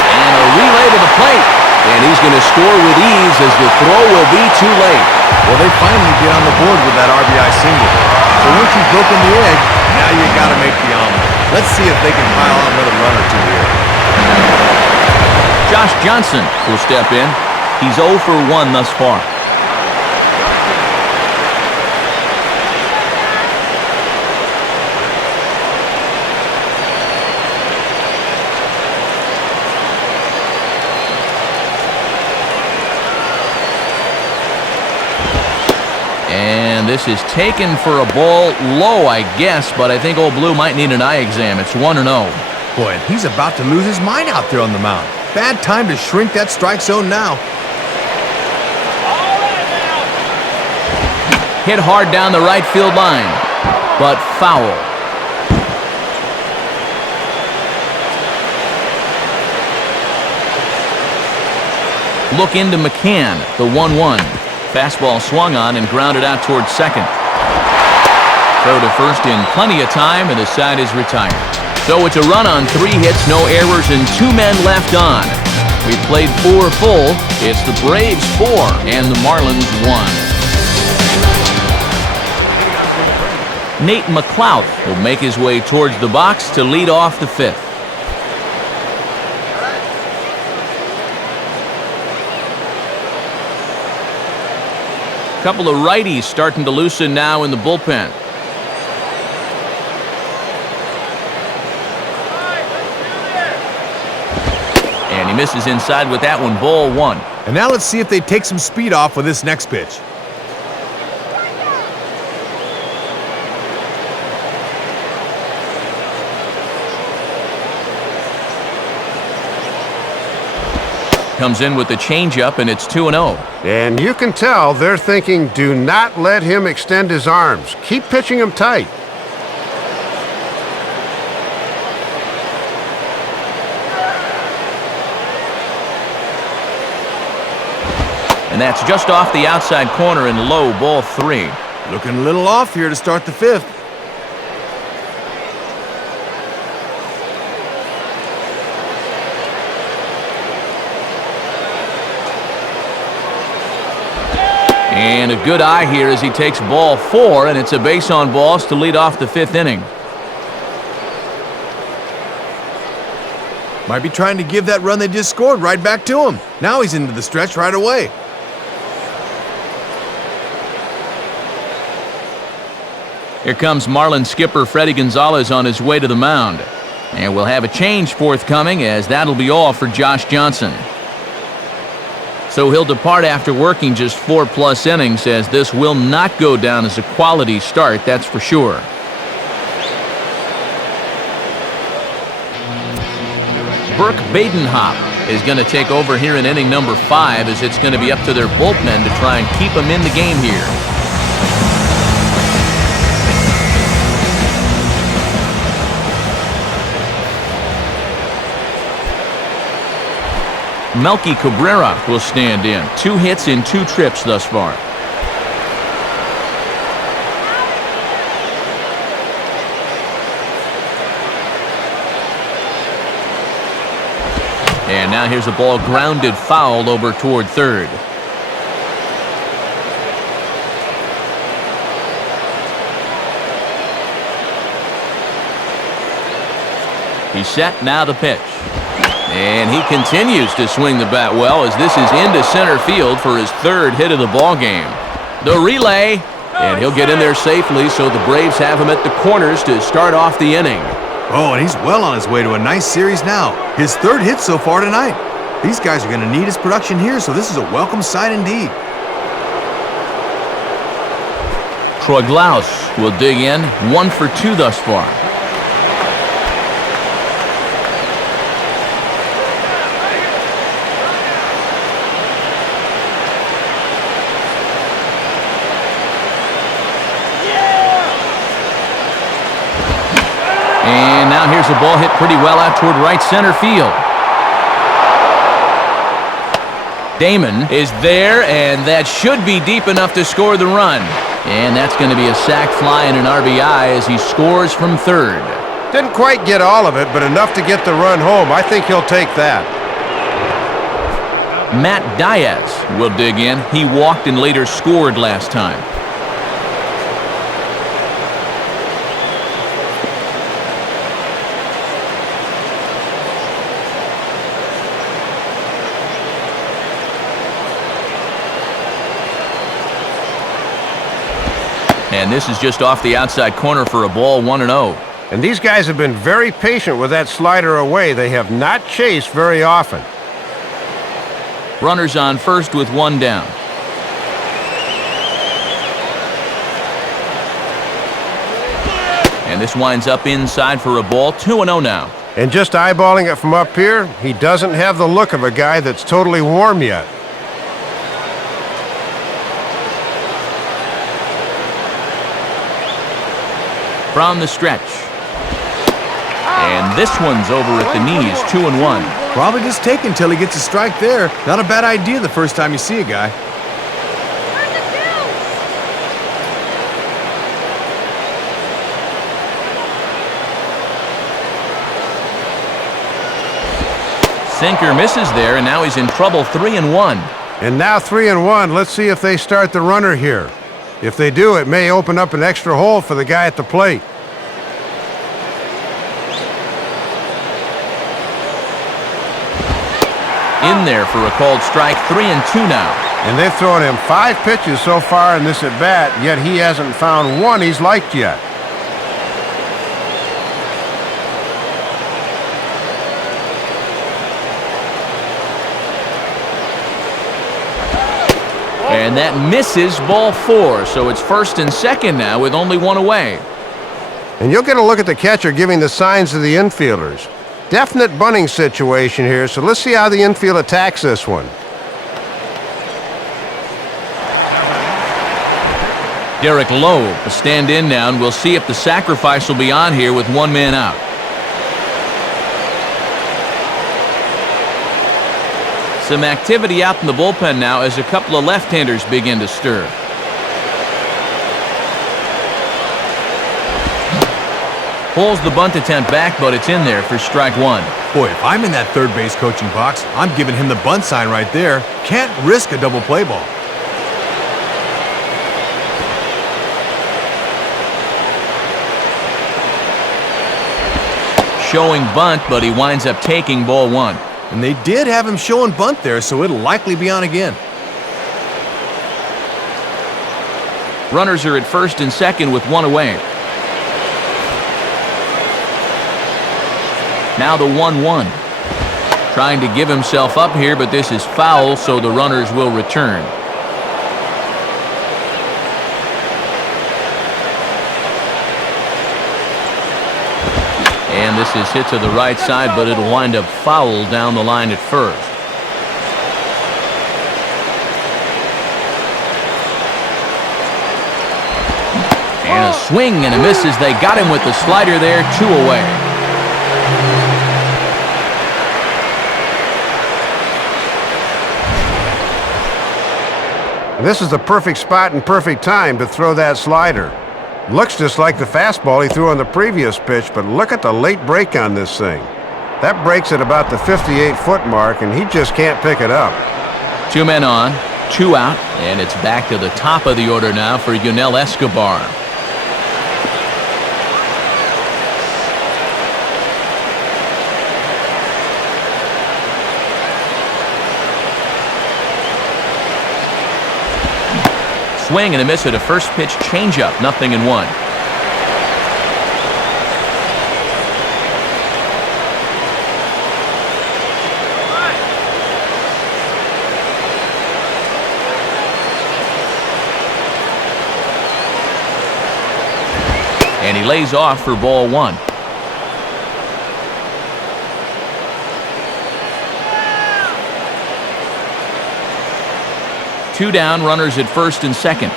And a relay to the plate. And he's going to score with ease as the throw will be too late. Well, they finally get on the board with that RBI single. So once you've broken the egg, now you got to make the omelet. Let's see if they can pile on another run or two here. Josh Johnson will step in. He's 0 for 1 thus far. And this is taken for a ball low, I guess, but I think old Blue might need an eye exam. It's 1-0. Boy, and he's about to lose his mind out there on the mound. Bad time to shrink that strike zone now. Hit hard down the right field line, but foul. Look into McCann, the 1-1. Fastball swung on and grounded out towards second. Throw to first in plenty of time, and the side is retired. So it's a run on 3 hits, no errors, and 2 men left on. We played 4 full. It's the Braves 4 and the Marlins 1. Nate McLeod will make his way towards the box to lead off the 5th. Couple of righties starting to loosen now in the bullpen. And he misses inside with that one, ball 1. And now let's see if they take some speed off with this next pitch. Comes in with the changeup, and it's 2-0. And you can tell they're thinking, do not let him extend his arms. Keep pitching him tight. And that's just off the outside corner and low, ball 3. Looking a little off here to start the 5th. And a good eye here as he takes ball 4, and it's a base on balls to lead off the 5th inning. Might be trying to give that run they just scored right back to him. Now he's into the stretch right away. Here comes Marlins skipper Freddie Gonzalez on his way to the mound. And we'll have a change forthcoming, as that'll be all for Josh Johnson. So he'll depart after working just 4+ innings, as this will not go down as a quality start, that's for sure. Burke Badenhop is going to take over here in inning number 5, as it's going to be up to their bullpen to try and keep him in the game here. Melky Cabrera will stand in. 2 hits in 2 trips thus far. And now here's a ball grounded foul over toward third. He's set, now the pitch. And he continues to swing the bat well, as this is into center field for his 3rd hit of the ball game. The relay, and he'll get in there safely, so the Braves have him at the corners to start off the inning. Oh, and he's well on his way to a nice series now. His 3rd hit so far tonight. These guys are going to need his production here, so this is a welcome sight indeed. Troy Glaus will dig in, 1 for 2 thus far. And now here's a ball hit pretty well out toward right center field. Damon is there, and that should be deep enough to score the run. And that's going to be a sac fly and an RBI as he scores from third. Didn't quite get all of it, but enough to get the run home. I think he'll take that. Matt Diaz will dig in. He walked and later scored last time. And this is just off the outside corner for a ball, 1-0. And these guys have been very patient with that slider away. They have not chased very often. Runners on first with 1 down. And this winds up inside for a ball, 2-0 now. And just eyeballing it from up here, he doesn't have the look of a guy that's totally warm yet. From the stretch. And this one's over at the knees, 2-1. Probably just take until he gets a strike there. Not a bad idea the first time you see a guy. Sinker misses there, and now he's in trouble, 3-1. And now 3-1. Let's see if they start the runner here. If they do, it may open up an extra hole for the guy at the plate. In there for a called strike, 3-2 now. And they've thrown him 5 pitches so far in this at-bat, yet he hasn't found one he's liked yet. And that misses, ball 4, so it's first and second now with only 1 away. And you'll get a look at the catcher giving the signs to the infielders. Definite bunting situation here, so let's see how the infield attacks this one. Derek Lowe will stand in now, and we'll see if the sacrifice will be on here with 1 man out. Some activity out in the bullpen now as a couple of left-handers begin to stir. Pulls the bunt attempt back, but it's in there for strike 1. Boy, if I'm in that third base coaching box, I'm giving him the bunt sign right there. Can't risk a double play ball. Showing bunt, but he winds up taking ball 1. And they did have him showing bunt there, so it'll likely be on again. Runners are at first and second with 1 away. Now the 1-1. Trying to give himself up here, but this is foul, so the runners will return. And this is hit to the right side, but it'll wind up foul down the line at first. And a swing and a miss as they got him with the slider there, 2 away. This is the perfect spot and perfect time to throw that slider. Looks just like the fastball he threw on the previous pitch, but look at the late break on this thing. That breaks at about the 58-foot mark, and he just can't pick it up. 2 men on, 2 out, and it's back to the top of the order now for Yunel Escobar. Swing and a miss at a first pitch changeup, 0-1. And he lays off for ball one. Two down, runners at first and second.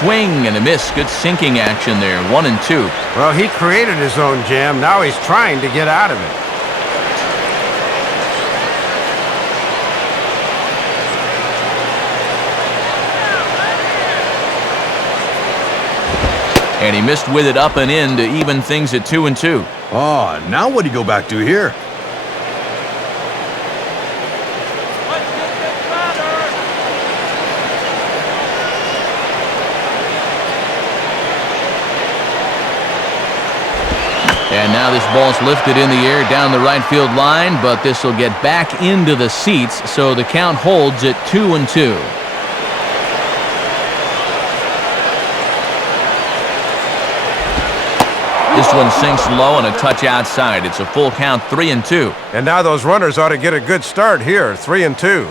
Swing and a miss. Good sinking action there. 1-2. Well, he created his own jam. Now he's trying to get out of it. And he missed with it up and in to even things at 2-2. Oh, now what do you go back to here? And now this ball's lifted in the air down the right field line, but this will get back into the seats, so the count holds at 2-2. This one sinks low and a touch outside. It's a full count, 3-2. And now those runners ought to get a good start here, 3-2.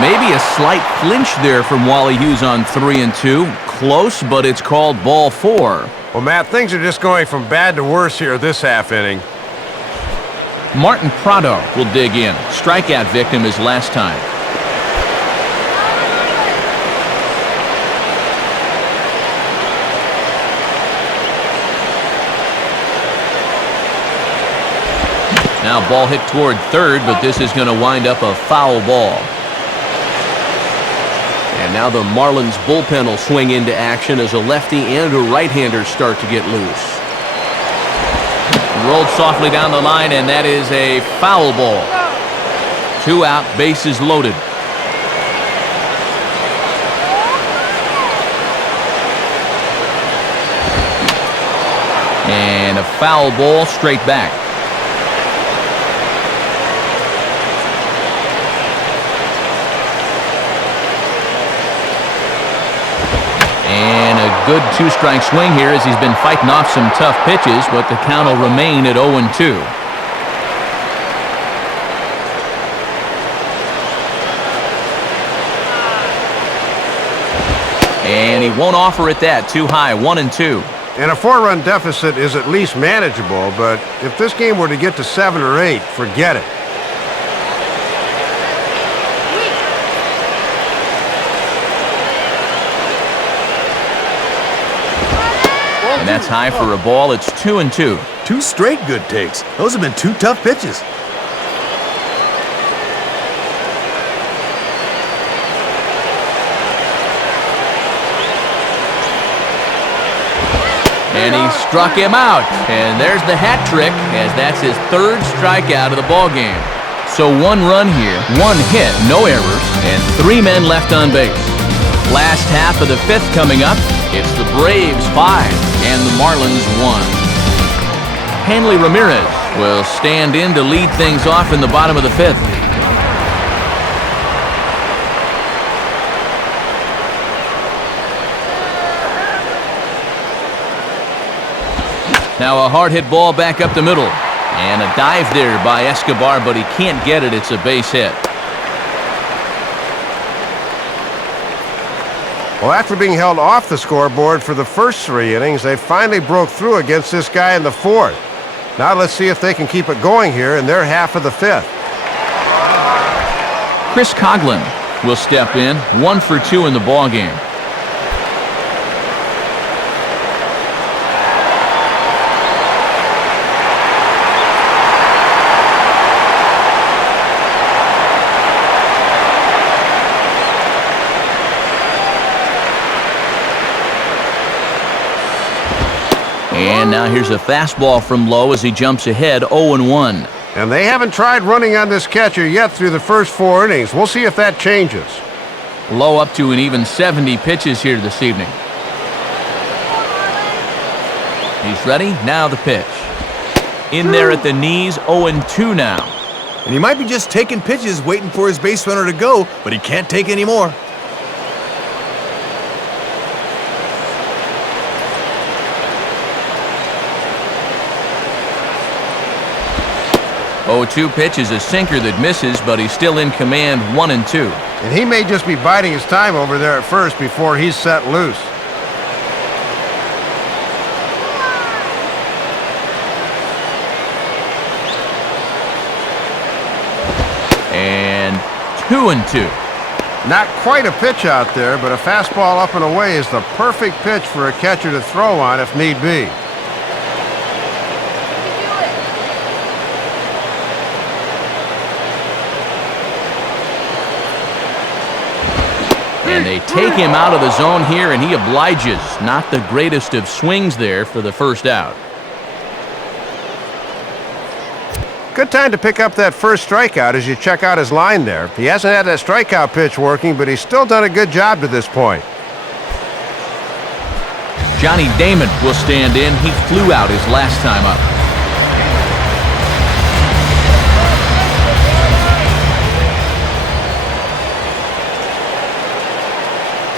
Maybe a slight flinch there from Wally Hughes on 3-2. Close, but it's called ball 4. Well, Matt, things are just going from bad to worse here this half inning. Martin Prado will dig in. Strikeout victim his last time. Now ball hit toward third, but this is going to wind up a foul ball. And now the Marlins bullpen will swing into action as a lefty and a right-hander start to get loose. Rolled softly down the line, and that is a foul ball. 2 out, bases loaded. And a foul ball straight back. And a good two-strike swing here as he's been fighting off some tough pitches, but the count will remain at 0-2. And he won't offer it that. Too high, 1-2. And a 4-run deficit is at least manageable, but if this game were to get to 7 or 8, forget it. And that's high for a ball. It's 2-2. 2 straight good takes. Those have been 2 tough pitches. And he struck him out. And there's the hat trick, as that's his 3rd strikeout of the ballgame. So 1 run here, 1 hit, no errors, and 3 men left on base. Last half of the 5th coming up. It's the Braves 5 and the Marlins 1. Hanley Ramirez will stand in to lead things off in the bottom of the 5th. Now a hard hit ball back up the middle. And a dive there by Escobar, but he can't get it. It's a base hit. Well, after being held off the scoreboard for the first 3 innings, they finally broke through against this guy in the 4th. Now let's see if they can keep it going here in their half of the 5th. Chris Coughlin will step in, 1 for 2 in the ballgame. And now here's a fastball from Lowe as he jumps ahead 0-1. And they haven't tried running on this catcher yet through the first 4 innings. We'll see if that changes. Lowe up to an even 70 pitches here this evening. He's ready. Now the pitch. In there at the knees, 0-2 now. And he might be just taking pitches waiting for his base runner to go, but he can't take any more. 0-2 pitch is a sinker that misses, but he's still in command, 1-2. And he may just be biding his time over there at first before he's set loose. And 2-2. Not quite a pitch out there, but a fastball up and away is the perfect pitch for a catcher to throw on if need be. And they take him out of the zone here, and he obliges. Not the greatest of swings there for the first out. Good time to pick up that first strikeout as you check out his line there. He hasn't had that strikeout pitch working, but he's still done a good job to this point. Johnny Damon will stand in. He flew out his last time up.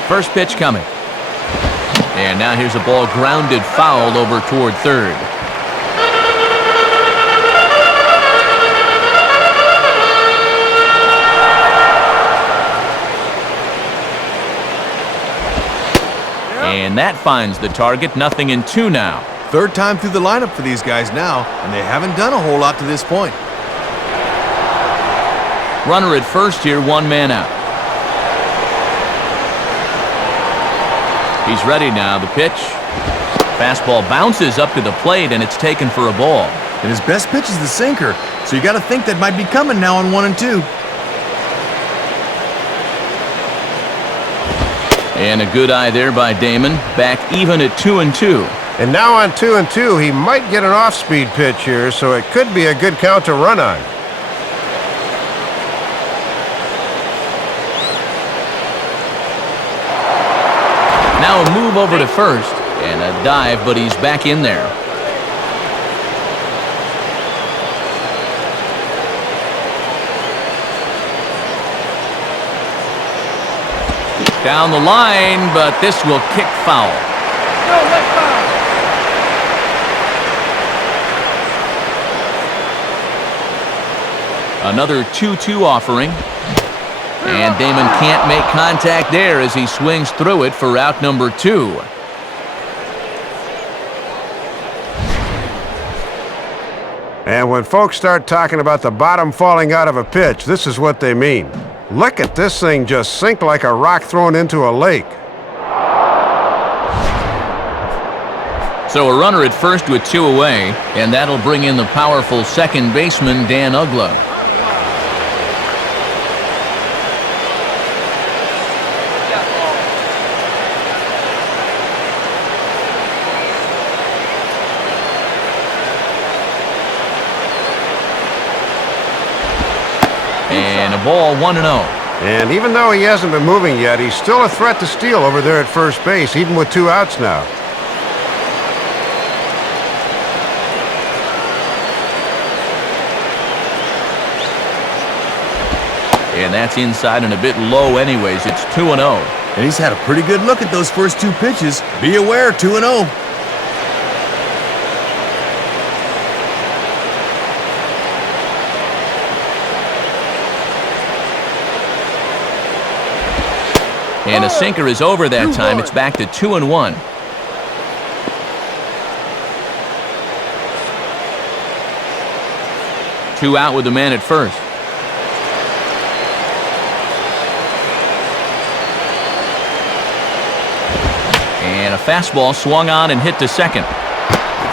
First pitch coming. And now here's a ball grounded foul over toward third. And that finds the target. 0-2 now. Third time through the lineup for these guys now, and they haven't done a whole lot to this point. Runner at first here, one man out. He's ready now. The pitch. Fastball bounces up to the plate, and it's taken for a ball. And his best pitch is the sinker, so you got to think that might be coming now on 1-2. And a good eye there by Damon. Back even at 2-2. And now on 2-2, he might get an off-speed pitch here, so it could be a good count to run on. Now a move over to first, and a dive, but he's back in there. Down the line, but this will kick foul. Another 2-2 offering. And Damon can't make contact there as he swings through it for out number 2. And when folks start talking about the bottom falling out of a pitch, this is what they mean. Look at this thing just sink like a rock thrown into a lake. So a runner at first with 2 away, and that'll bring in the powerful second baseman, Dan Uggla. And a ball, 1-0. And even though he hasn't been moving yet, he's still a threat to steal over there at first base, even with 2 outs now. And that's inside and a bit low anyways. It's 2-0. And he's had a pretty good look at those first 2 pitches. Be aware, 2-0. And a sinker is over that time. It's back to 2-1. Two out with the man at first. And a fastball swung on and hit to second.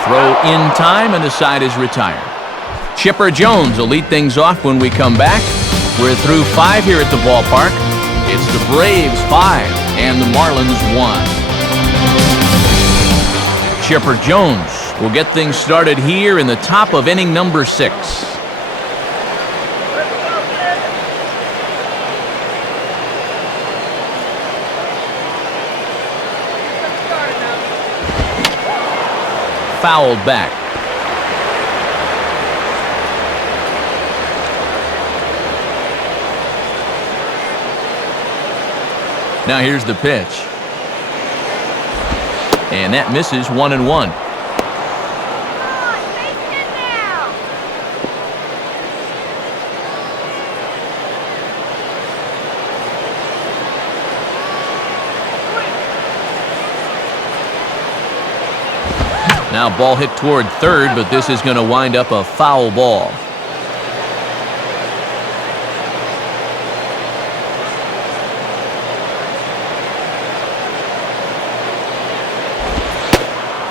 Throw in time, and the side is retired. Chipper Jones will lead things off when we come back. We're through 5 here at the ballpark. It's the Braves 5 and the Marlins 1. Chipper Jones will get things started here in the top of inning number 6. Fouled back. Now here's the pitch. And that misses, 1-1. Now ball hit toward third, but this is going to wind up a foul ball.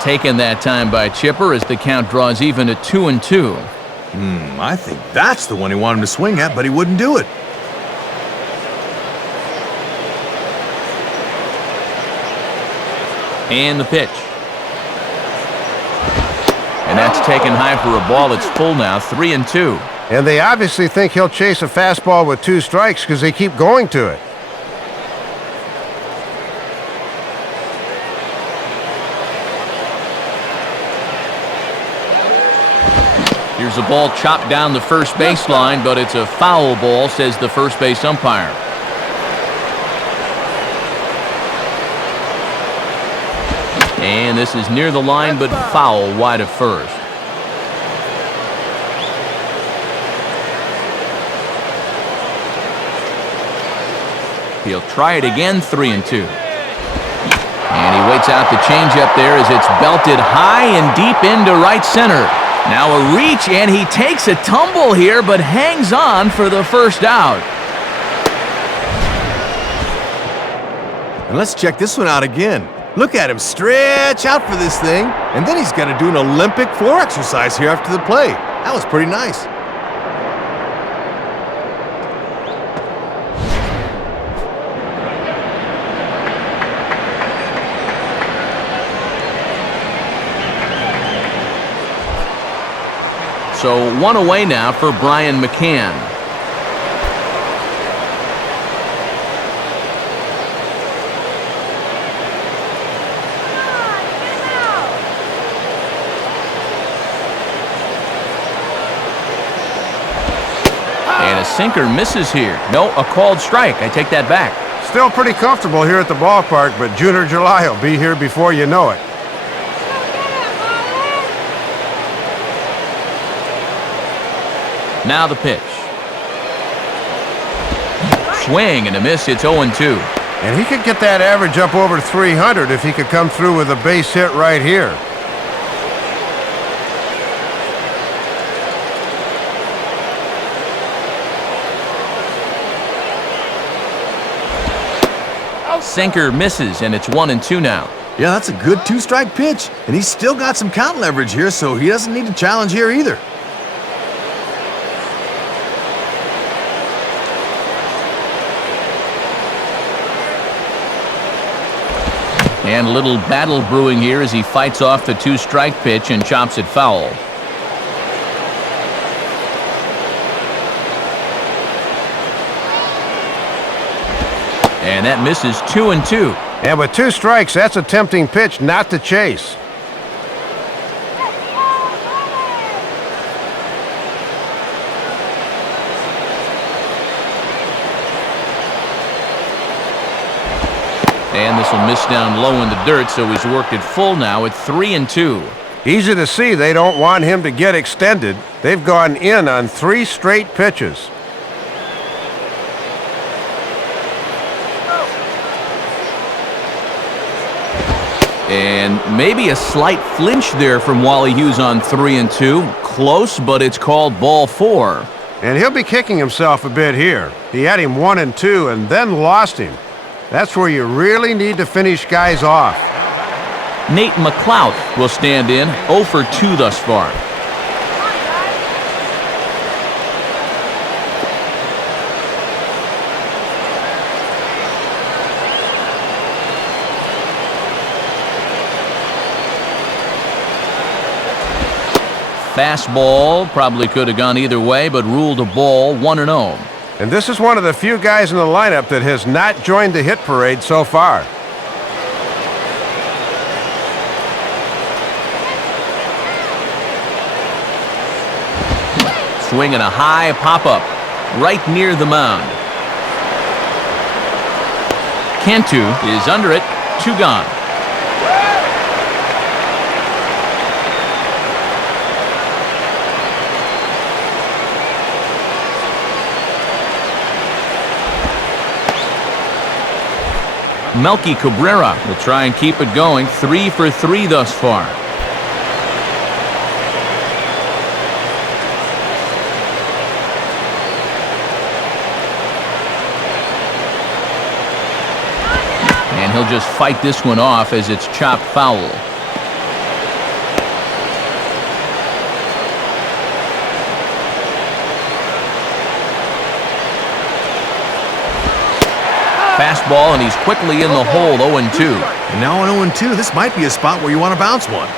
Taken that time by Chipper as the count draws even at 2-2. I think that's the one he wanted him to swing at, but he wouldn't do it. And the pitch. And that's taken high for a ball. It's full now, 3-2. And they obviously think he'll chase a fastball with 2 strikes because they keep going to it. Here's a ball chopped down the first baseline, but it's a foul ball, says the first base umpire. And this is near the line, but foul wide of first. He'll try it again, 3-2. And he waits out the changeup there as it's belted high and deep into right center. Now a reach, and he takes a tumble here, but hangs on for the first out. And let's check this one out again. Look at him stretch out for this thing, and then he's got to do an Olympic floor exercise here after the play. That was pretty nice. So 1 away now for Brian McCann. And a sinker misses here. No, a called strike. I take that back. Still pretty comfortable here at the ballpark, but June or July will be here before you know it. Now the pitch. Swing and a miss. It's 0-2. And he could get that average up over 300 if he could come through with a base hit right here. Sinker misses, and it's 1-2 now. Yeah, that's a good 2-strike pitch, and he's still got some count leverage here, so he doesn't need to challenge here either. And a little battle brewing here as he fights off the 2-strike pitch and chops it foul. And that misses, 2-2. And with 2 strikes, that's a tempting pitch not to chase. And this will miss down low in the dirt, so he's worked it full now at 3-2. Easy to see they don't want him to get extended. They've gone in on 3 straight pitches. And maybe a slight flinch there from Wally Hughes on 3-2. Close, but it's called ball 4. And he'll be kicking himself a bit here. He had him 1-2 and then lost him. That's where you really need to finish guys off. Nate McLeod will stand in, 0 for 2 thus far. Fastball probably could have gone either way, but ruled a ball, 1-0. And this is one of the few guys in the lineup that has not joined the hit parade so far. Swinging a high pop-up right near the mound. Cantu is under it, 2 gone. Melky Cabrera will try and keep it going, 3 for 3 thus far. he'll just fight this one off as it's chopped foul. Fastball, and he's quickly in the hole, 0-2. And now on 0-2, this might be a spot where you want to bounce one.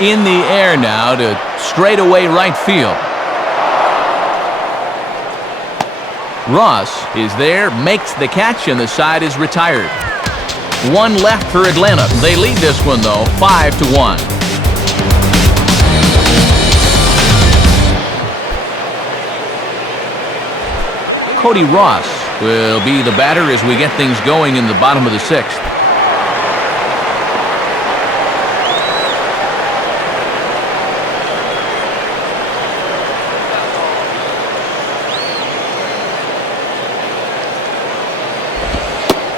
In the air now to straightaway right field. Ross is there, makes the catch, and the side is retired. One left for Atlanta. They lead this one, though, 5-1. Cody Ross will be the batter as we get things going in the bottom of the 6th.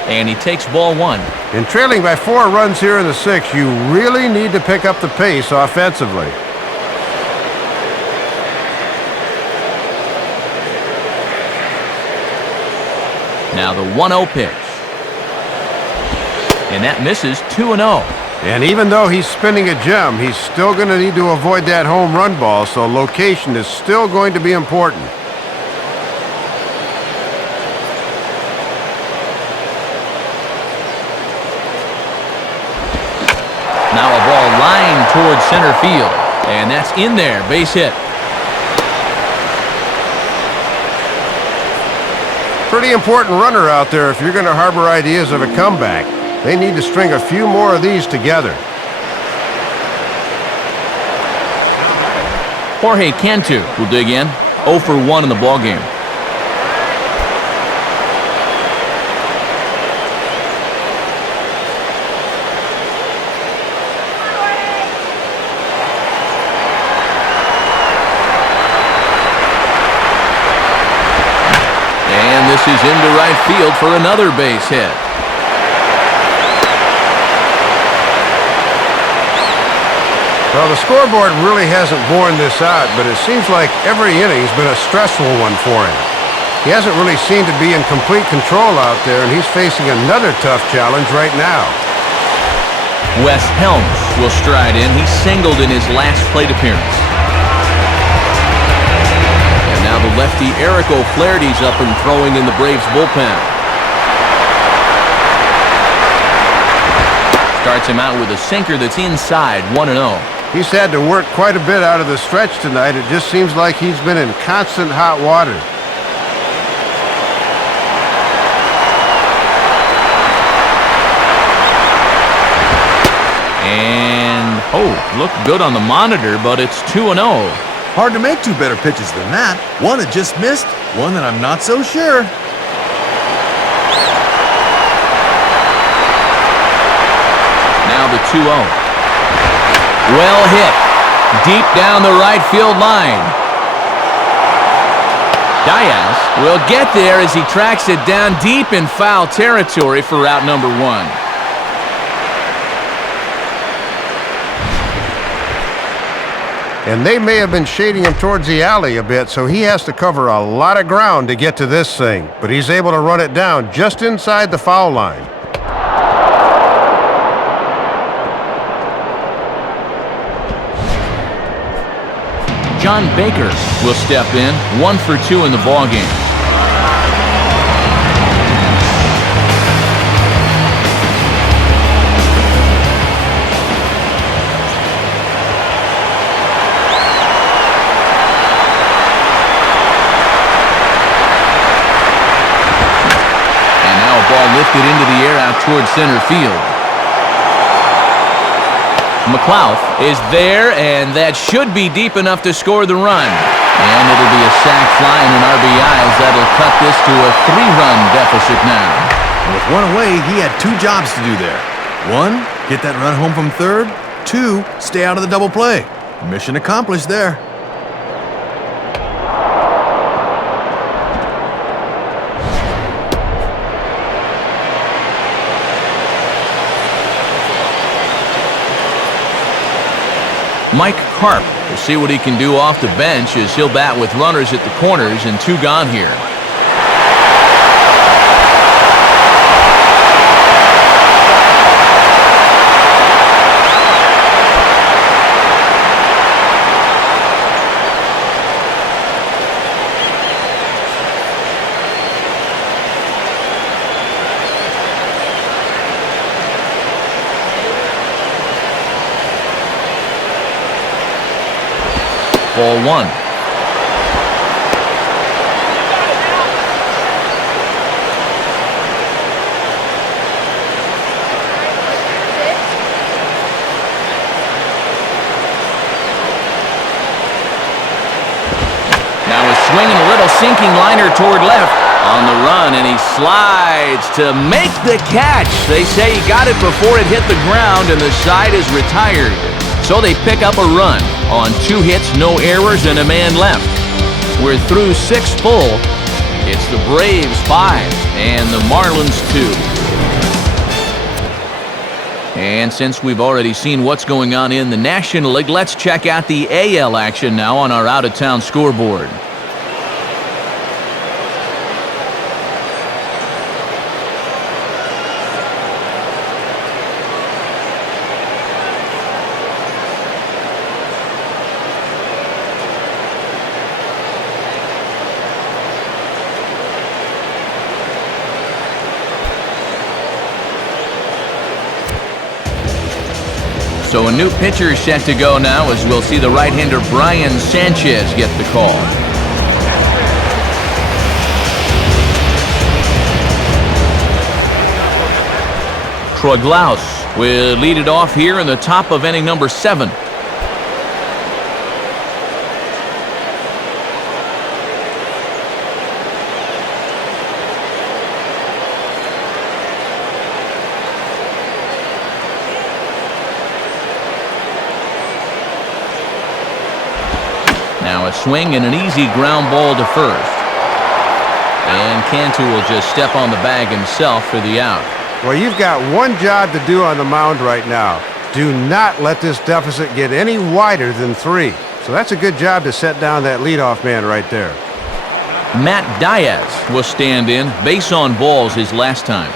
And he takes ball 1. In trailing by 4 runs here in the 6th, you really need to pick up the pace offensively. Now the 1-0 pitch. And that misses, 2-0. And even though he's spinning a gem, he's still going to need to avoid that home run ball, so location is still going to be important. Now a ball lined towards center field. And that's in there, base hit. Pretty important runner out there if you're going to harbor ideas of a comeback. They need to string a few more of these together. Jorge Cantu will dig in, 0 for 1 in the ballgame. And this is into right field for another base hit. Well, the scoreboard really hasn't borne this out, but it seems like every inning's been a stressful one for him. He hasn't really seemed to be in complete control out there, and he's facing another tough challenge right now. Wes Helms will stride in. He singled in his last plate appearance. And now the lefty Eric O'Flaherty's up and throwing in the Braves bullpen. Starts him out with a sinker that's inside, 1-0. He's had to work quite a bit out of the stretch tonight. It just seems like he's been in constant hot water. And, looked good on the monitor, but it's 2-0. Hard to make 2 better pitches than that. One that just missed, one that I'm not so sure. Now the 2-0. Well hit. Deep down the right field line. Diaz will get there as he tracks it down deep in foul territory for route number 1. And they may have been shading him towards the alley a bit, so he has to cover a lot of ground to get to this thing. But he's able to run it down just inside the foul line. John Baker will step in, 1 for 2 in the ballgame. And now a ball lifted into the air out towards center field. McLeod is there, and that should be deep enough to score the run. And it'll be a sac fly and an RBI as that'll cut this to a 3-run deficit now. With one away, he had 2 jobs to do there. 1, get that run home from third. 2, stay out of the double play. Mission accomplished there. Mike Karp We'll see what he can do off the bench as he'll bat with runners at the corners and 2 gone here. Ball 1. Now a swing and a little sinking liner toward left on the run, and he slides to make the catch. They say he got it before it hit the ground, and the side is retired. So they pick up a run on 2 hits, no errors, and a man left. We're through 6 full. It's the Braves 5 and the Marlins 2. And since we've already seen what's going on in the National League, let's check out the AL action now on our out-of-town scoreboard. So a new pitcher is set to go now as we'll see the right-hander Brian Sanchez get the call. Troy Glaus will lead it off here in the top of inning number 7. Now a swing and an easy ground ball to first. And Cantu will just step on the bag himself for the out. Well, you've got one job to do on the mound right now. Do not let this deficit get any wider than 3. So that's a good job to set down that leadoff man right there. Matt Diaz will stand in. Base on balls his last time.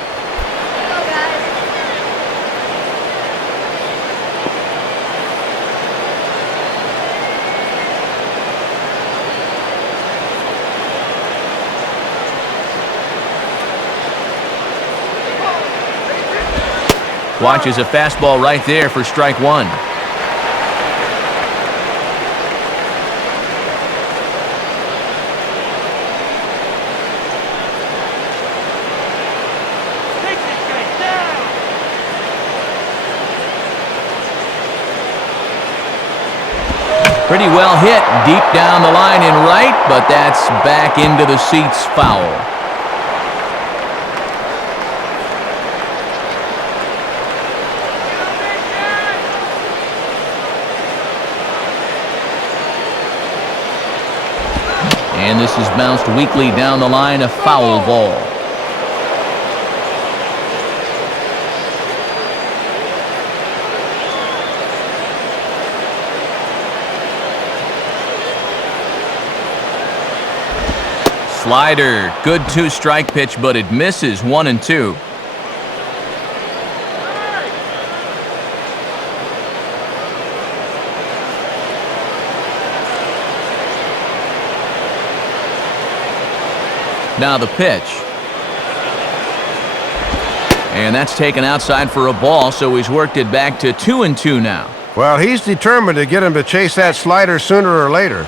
Watches a fastball right there for strike 1. Pretty well hit deep down the line in right, but that's back into the seats foul. And this is bounced weakly down the line, a foul ball. Slider, good 2-strike pitch, but it misses 1 and 2. Now the pitch. And that's taken outside for a ball, so he's worked it back to 2 and 2 now. Well, he's determined to get him to chase that slider sooner or later.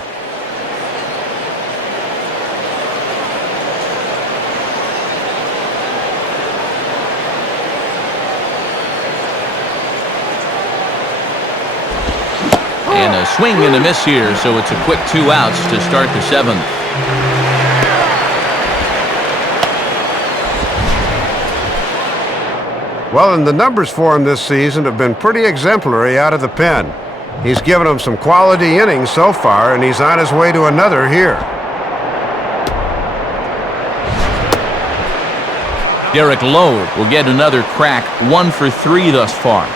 And a swing and a miss here, so it's a quick 2 outs to start the 7th. Well, and the numbers for him this season have been pretty exemplary out of the pen. He's given them some quality innings so far, and he's on his way to another here. Derek Lowe will get another crack, 1 for 3 thus far.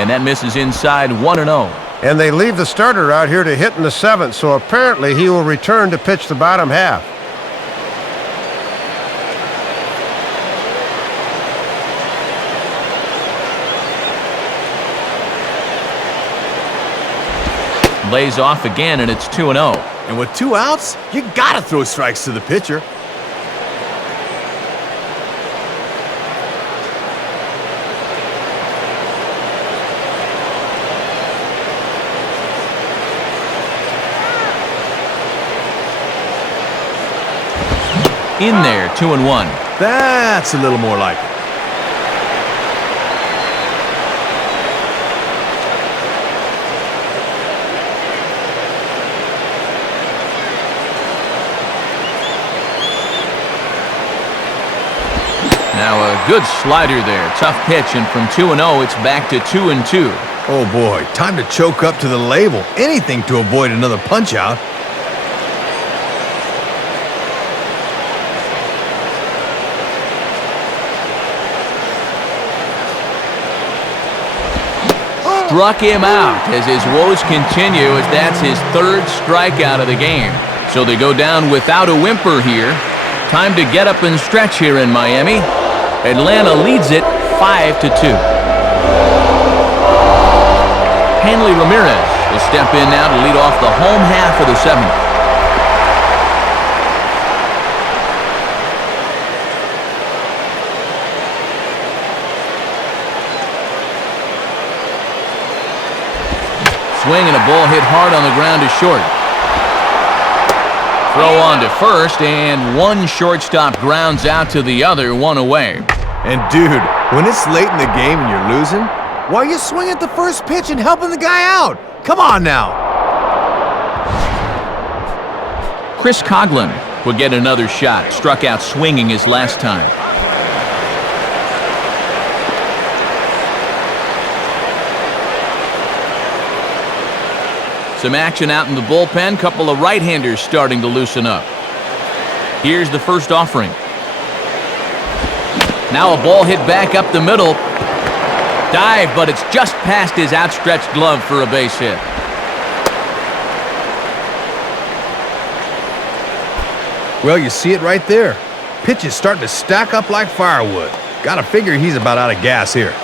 and that misses inside 1-0. And they leave the starter out here to hit in the 7th, so apparently he will return to pitch the bottom half. Lays off again, and it's 2-0. And with 2 outs, you gotta throw strikes to the pitcher. In there, 2-1. That's a little more like it. Now a good slider there. Tough pitch, and from 2-0, it's back to 2-2. Oh boy, time to choke up to the label. Anything to avoid another punch-out. Struck him out as his woes continue, as that's his 3rd strikeout of the game. So they go down without a whimper here. Time to get up and stretch here in Miami. Atlanta leads it 5-2. Hanley Ramirez will step in now to lead off the home half of the 7th. Swing and a ball hit hard on the ground to short. Throw on to first, and one shortstop grounds out to the other, 1 away. And dude, when it's late in the game and you're losing, why you swing at the first pitch and helping the guy out? Come on now. Chris Coughlin will get another shot. Struck out swinging his last time. Some action out in the bullpen. Couple of right-handers starting to loosen up. Here's the first offering. Now a ball hit back up the middle. Dive, but it's just past his outstretched glove for a base hit. Well, you see it right there. Pitch is starting to stack up like firewood. Gotta figure he's about out of gas here.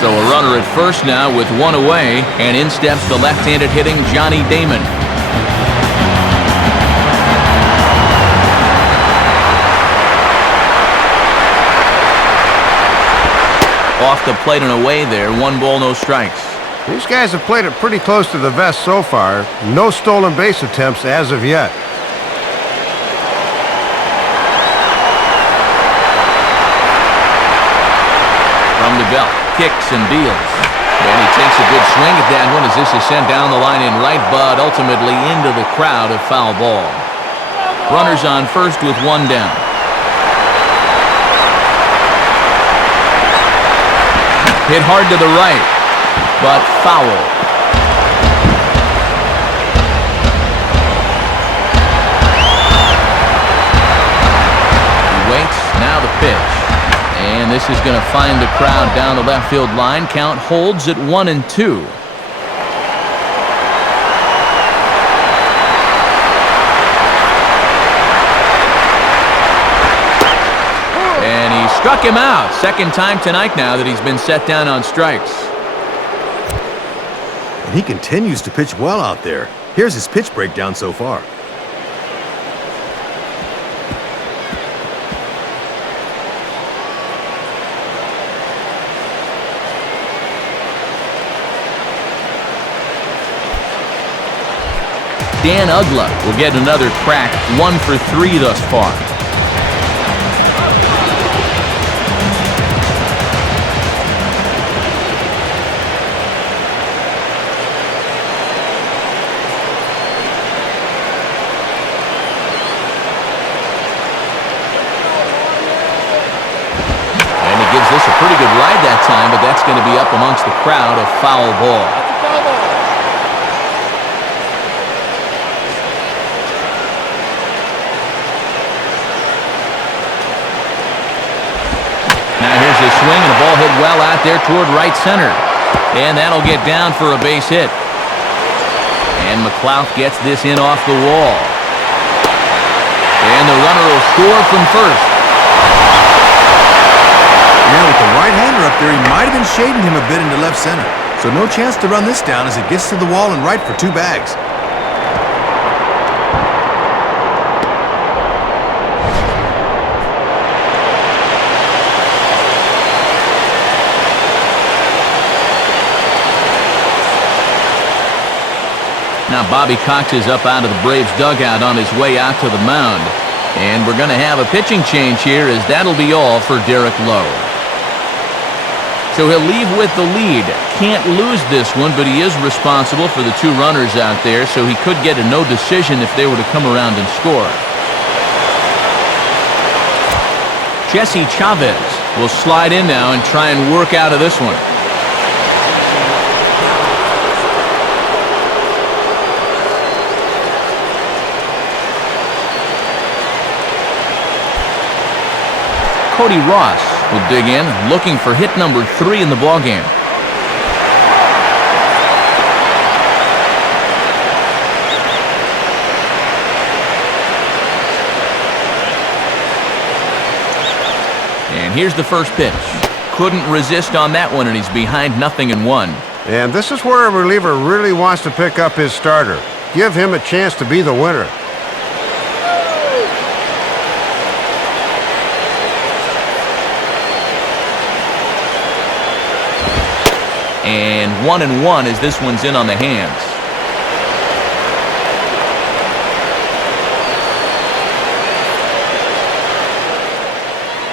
So a runner at first now with 1 away, and in steps the left-handed hitting Johnny Damon. Off the plate and away there, 1 ball, no strikes. These guys have played it pretty close to the vest so far. No stolen base attempts as of yet. From the belt, kicks and deals. And he takes a good swing at that one as this is sent down the line in right, but ultimately into the crowd, a foul ball. Runners on first with 1 down. Hit hard to the right, but foul. He waits, now the pitch. And this is going to find the crowd down the left field line. Count holds at 1-2. And he struck him out. Second time tonight now that he's been set down on strikes. And he continues to pitch well out there. Here's his pitch breakdown so far. Dan Uggla will get another crack, 1 for 3 thus far. And he gives this a pretty good ride that time, but that's going to be up amongst the crowd, a foul ball. well out there toward right center. And that'll get down for a base hit. And McLeod gets this in off the wall. And the runner will score from first. Yeah, with the right-hander up there, he might have been shading him a bit into left center. So no chance to run this down as it gets to the wall and right for 2 bags. Now Bobby Cox is up out of the Braves dugout on his way out to the mound. And we're going to have a pitching change here, as that'll be all for Derek Lowe. So he'll leave with the lead. Can't lose this one, but he is responsible for the 2 runners out there, so he could get a no decision if they were to come around and score. Jesse Chavez will slide in now and try and work out of this one. Cody Ross will dig in, looking for hit number 3 in the ballgame. And here's the first pitch. Couldn't resist on that one, and he's behind 0-1. And this is where a reliever really wants to pick up his starter. Give him a chance to be the winner. And 1-1 as this one's in on the hands.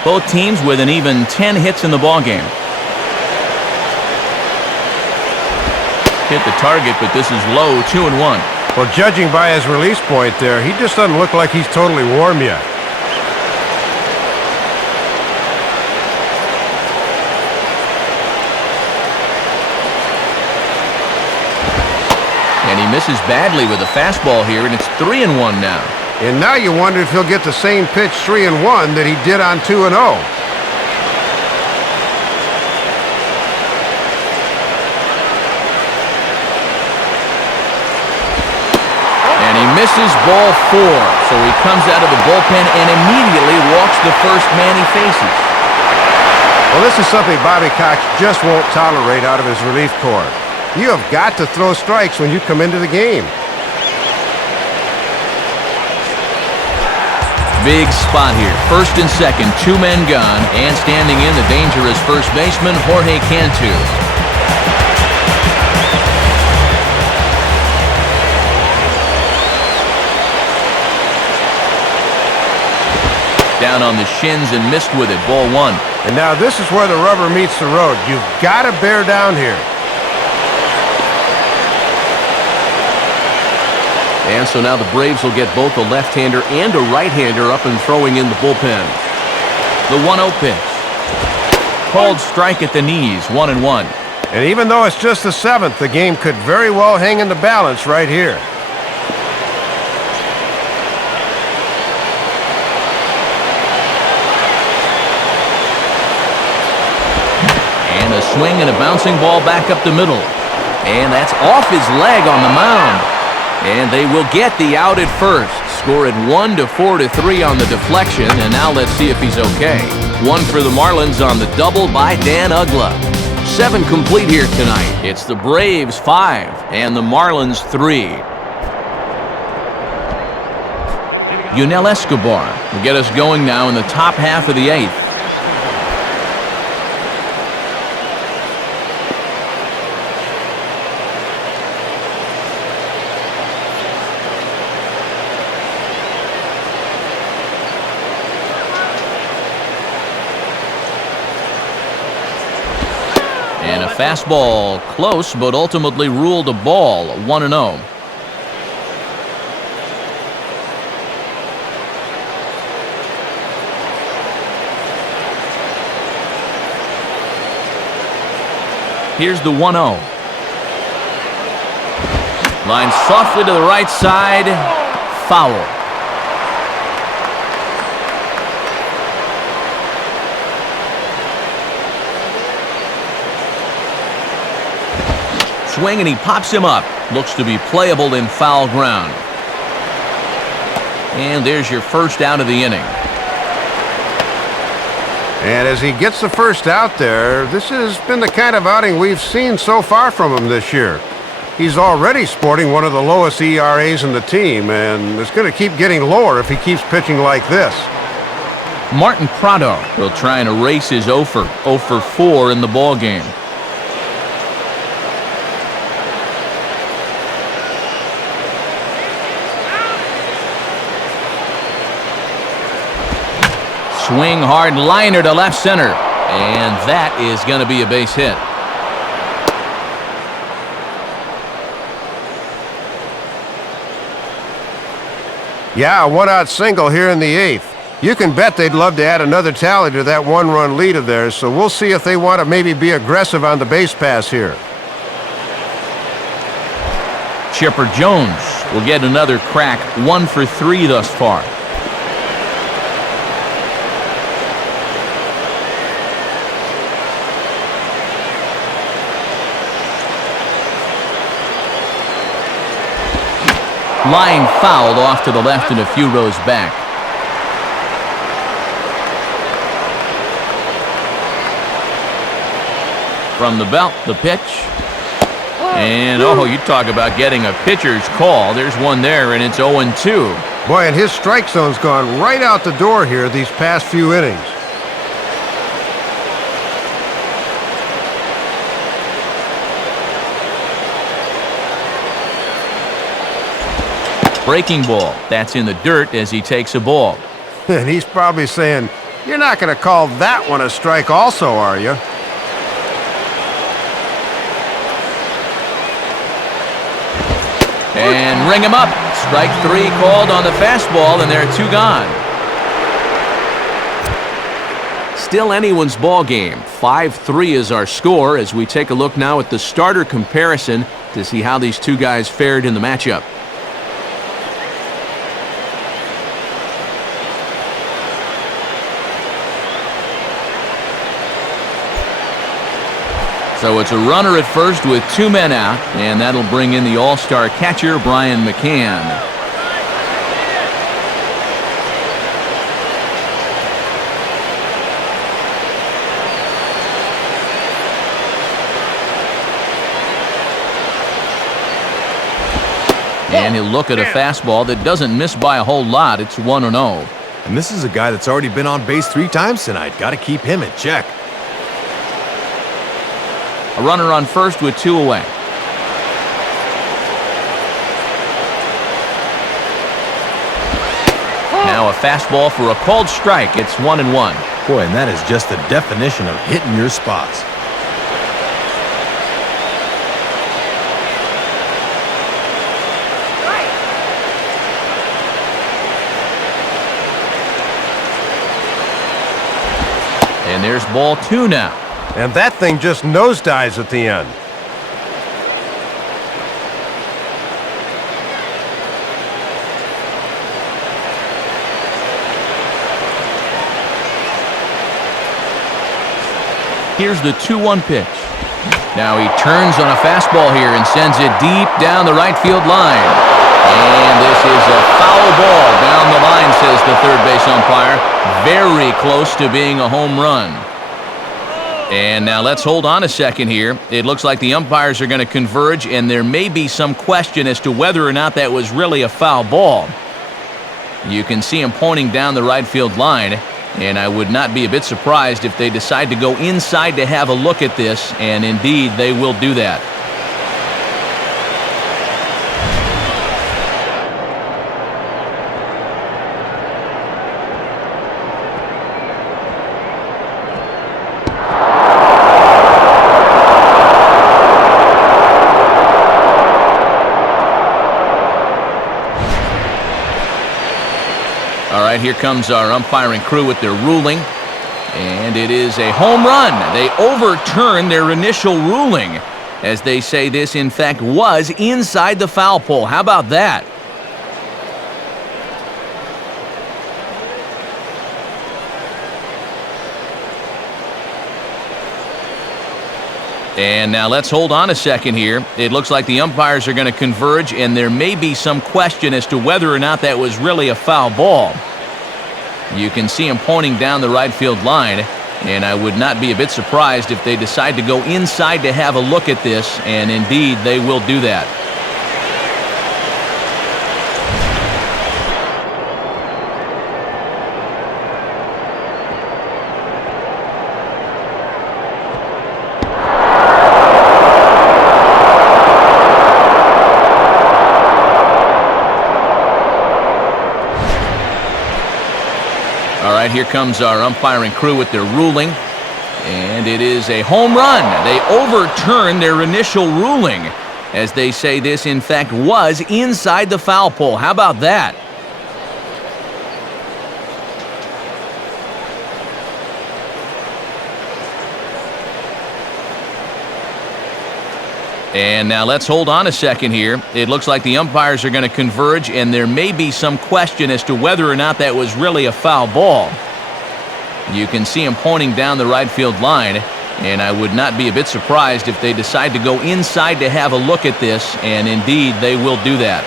Both teams with an even 10 hits in the ballgame. Hit the target, but this is low, 2-1. Well, judging by his release point there, he just doesn't look like he's totally warm yet. And he misses badly with a fastball here, and it's 3-1 now. And now you wonder if he'll get the same pitch 3-1 that he did on 2-0. And he misses ball 4, so he comes out of the bullpen and immediately walks the first man he faces. Well, this is something Bobby Cox just won't tolerate out of his relief corps. You have got to throw strikes when you come into the game. Big spot here. First and second, 2 men gone, and standing in the dangerous first baseman, Jorge Cantu. Down on the shins and missed with it, ball 1. And now this is where the rubber meets the road. You've got to bear down here. And so now the Braves will get both a left-hander and a right-hander up and throwing in the bullpen. The 1-0 pitch. Called strike at the knees, 1-1. And even though it's just the 7th, the game could very well hang in the balance right here. And a swing and a bouncing ball back up the middle. And that's off his leg on the mound. And they will get the out at first. Score it 1-4-3 on the deflection, and now let's see if he's okay. 1 for the Marlins on the double by Dan Uggla. 7 complete here tonight. It's the Braves 5 and the Marlins 3. Yunel Escobar will get us going now in the top half of the 8th. And a fastball close, but ultimately ruled a ball, 1-0. Here's the 1-0. Line softly to the right side. Foul. swing, and he pops him up. Looks to be playable in foul ground. And there's your first out of the inning. And as he gets the first out there, this has been the kind of outing we've seen so far from him this year. He's already sporting one of the lowest ERAs in the team, and it's going to keep getting lower if he keeps pitching like this. Martin Prado will try and erase his 0 for 4 in the ballgame. Swing hard liner to left center, and that is going to be a base hit. Yeah, a one-out single here in the 8th. You can bet they'd love to add another tally to that one-run lead of theirs, so we'll see if they want to maybe be aggressive on the base pass here. Chipper Jones will get another crack, 1 for 3 thus far. Line fouled off to the left and a few rows back. From the belt, the pitch. And, oh, you talk about getting a pitcher's call. There's one there, and it's 0-2. Boy, and his strike zone's gone right out the door here these past few innings. Breaking ball. That's in the dirt as he takes a ball. And he's probably saying, you're not going to call that one a strike also, are you? And ring him up. Strike 3 called on the fastball, and there are 2 gone. Still anyone's ball game. 5-3 is our score as we take a look now at the starter comparison to see how these 2 guys fared in the matchup. So it's a runner at first with 2 men out, and that'll bring in the all-star catcher, Brian McCann. And he'll look at a fastball that doesn't miss by a whole lot. It's 1-0. And this is a guy that's already been on base 3 times tonight. Got to keep him in check. A runner on first with 2 away. Now a fastball for a called strike. It's 1-1. Boy, and that is just the definition of hitting your spots. And there's ball 2 now. And that thing just nosedives at the end. Here's the 2-1 pitch. Now he turns on a fastball here and sends it deep down the right field line. And this is a foul ball down the line, says the third base umpire. Very close to being a home run. And now let's hold on a second here. It looks like the umpires are going to converge, and there may be some question as to whether or not that was really a foul ball. You can see him pointing down the right field line, and I would not be a bit surprised if they decide to go inside to have a look at this, and indeed they will do that. All right, here comes our umpiring crew with their ruling, and it is a home run. They overturn their initial ruling as they say this, in fact, was inside the foul pole. How about that? And now let's hold on a second here. It looks like the umpires are going to converge, and there may be some question as to whether or not that was really a foul ball. You can see him pointing down the right field line, and I would not be a bit surprised if they decide to go inside to have a look at this, and indeed they will do that. All right, here comes our umpiring crew with their ruling, and it is a home run. They overturn their initial ruling, as they say this, in fact, was inside the foul pole. How about that? And now let's hold on a second here. It looks like the umpires are going to converge, and there may be some question as to whether or not that was really a foul ball. You can see him pointing down the right field line, and I would not be a bit surprised if they decide to go inside to have a look at this, and indeed they will do that.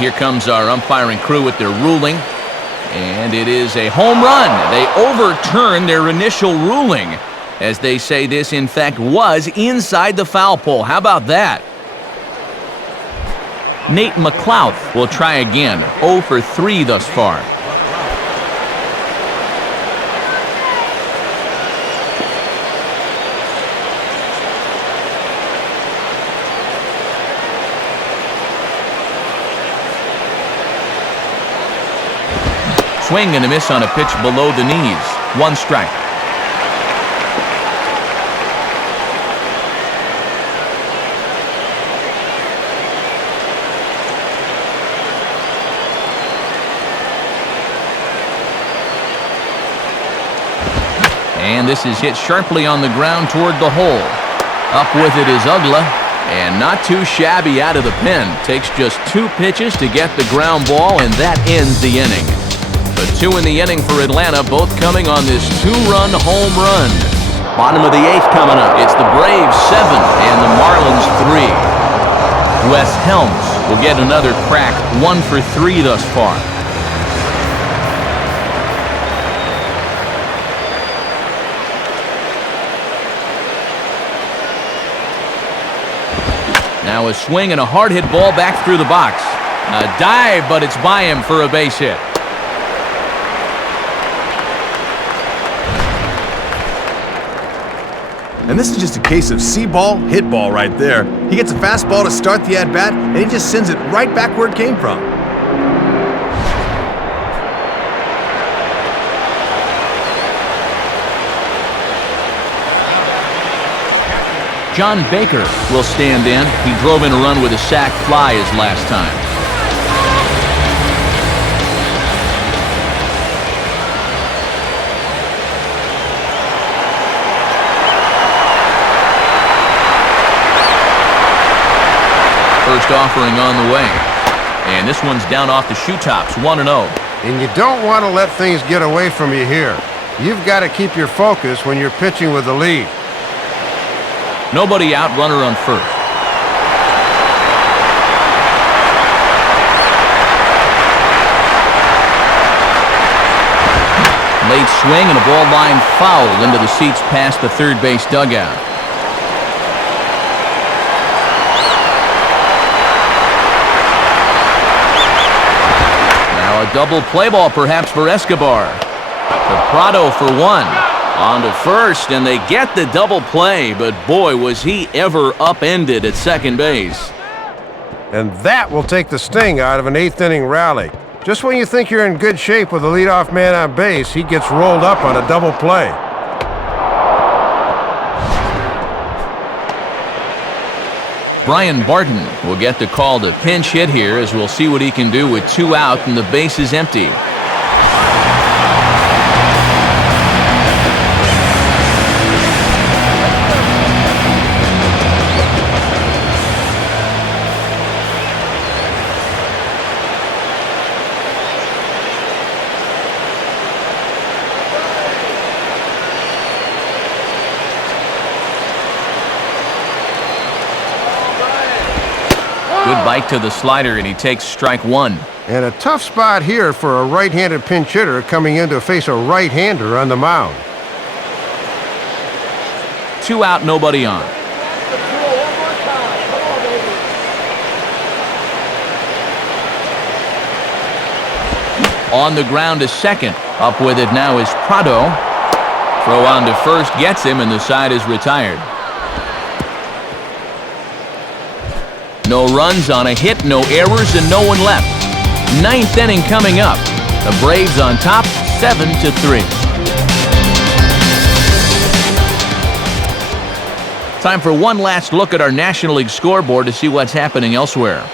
Here comes our umpiring crew with their ruling, and it is a home run. They overturn their initial ruling, as they say this, in fact, was inside the foul pole. How about that? Nate McLouth will try again. 0 for 3 thus far. Swing and a miss on a pitch below the knees. 1 strike. And this is hit sharply on the ground toward the hole. Up with it is Ugla, and not too shabby out of the pen. Takes just 2 pitches to get the ground ball, and that ends the inning. The 2 in the inning for Atlanta, both coming on this 2-run home run. Bottom of the 8th coming up. It's the Braves 7 and the Marlins 3. Wes Helms will get another crack. 1 for 3 thus far. Now a swing and a hard hit ball back through the box. A dive, but it's by him for a base hit. And this is just a case of see ball, hit ball right there. He gets a fastball to start the at-bat, and he just sends it right back where it came from. John Baker will stand in. He drove in a run with a sac fly his last time. First offering on the way. And this one's down off the shoe tops, 1-0. And you don't want to let things get away from you here. You've got to keep your focus when you're pitching with the lead. Nobody out, runner on first. Late swing and a ball line foul into the seats past the third base dugout. Now a double play ball perhaps for Escobar. To Prado for 1. On to first, and they get the double play, but boy, was he ever upended at second base. And that will take the sting out of an 8th-inning rally. Just when you think you're in good shape with the leadoff man on base, he gets rolled up on a double play. Brian Barton will get the call to pinch hit here, as we'll see what he can do with 2 out and the base is empty. Good bite to the slider, and he takes strike one. And a tough spot here for a right-handed pinch hitter coming in to face a right-hander on the mound. 2 out, nobody on. On the ground to second. Up with it now is Prado. Throw on to first gets him, and the side is retired. No runs on a hit, no errors, and no one left. 9th inning coming up. The Braves on top, 7-3. Time for one last look at our National League scoreboard to see what's happening elsewhere.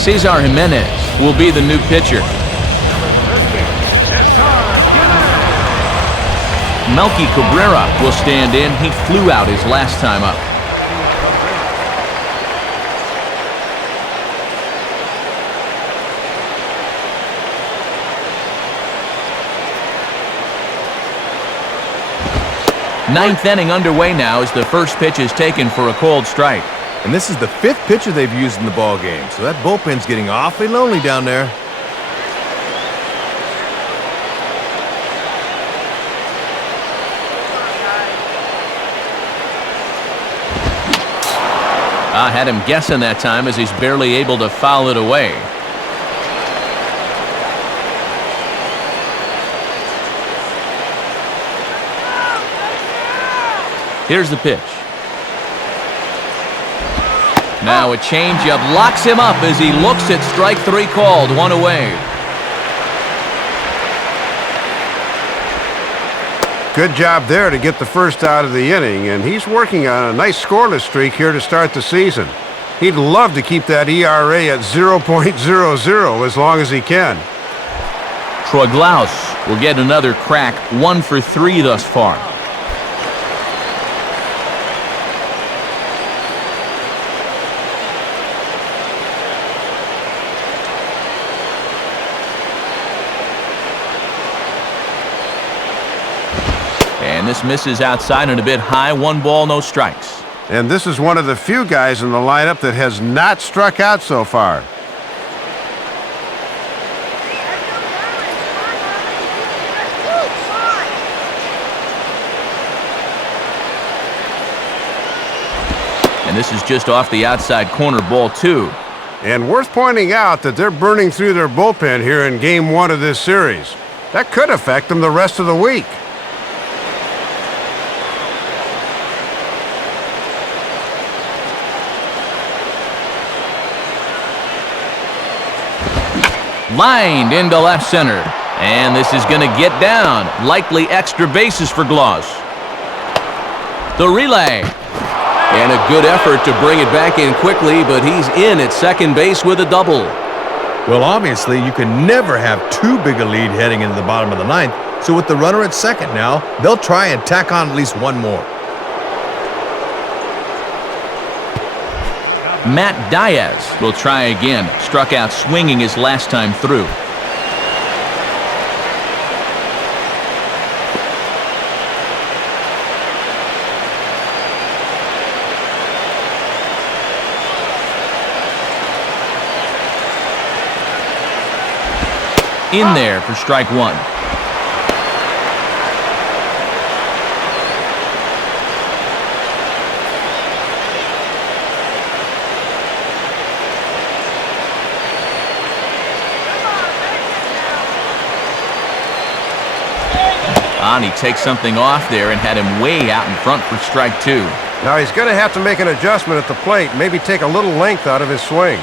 Cesar Jimenez will be the new pitcher. Melky Cabrera will stand in. He flew out his last time up. Ninth inning underway now as the first pitch is taken for a cold strike. And this is the 5th pitcher they've used in the ball game, so that bullpen's getting awfully lonely down there. I had him guessing that time as he's barely able to foul it away. Here's the pitch. Now a changeup locks him up as he looks at strike 3 called, 1 away. Good job there to get the first out of the inning, and he's working on a nice scoreless streak here to start the season. He'd love to keep that ERA at 0.00 as long as he can. Troy Glaus will get another crack, 1 for 3 thus far. And this misses outside and a bit high. 1 ball, no strikes. And this is one of the few guys in the lineup that has not struck out so far. And this is just off the outside corner, ball 2. And worth pointing out that they're burning through their bullpen here in Game 1 of this series. That could affect them the rest of the week. Lined into left center. And this is going to get down. Likely extra bases for Glaus. The relay. And a good effort to bring it back in quickly, but he's in at second base with a double. Well, obviously, you can never have too big a lead heading into the bottom of the 9th, so with the runner at second now, they'll try and tack on at least 1 more. Matt Diaz will try again. Struck out swinging his last time through. In there for strike 1. And he takes something off there and had him way out in front for strike 2. Now he's going to have to make an adjustment at the plate, maybe take a little length out of his swing.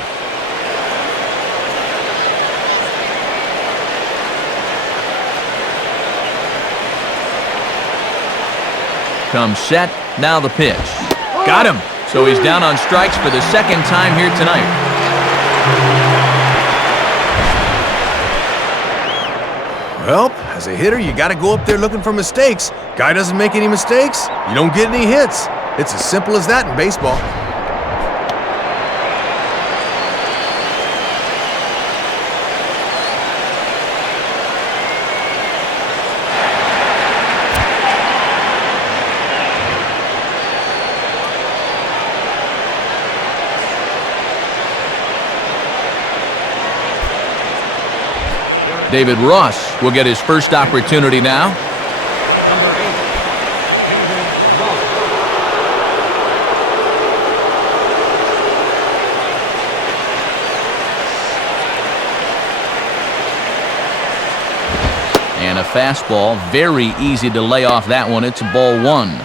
Comes set, now the pitch. Got him! So he's down on strikes for the second time here tonight. Well, as a hitter, you got to go up there looking for mistakes. Guy doesn't make any mistakes, you don't get any hits. It's as simple as that in baseball. David Ross will get his first opportunity now. Number 8, David Ross. And a fastball, very easy to lay off that one. It's ball 1.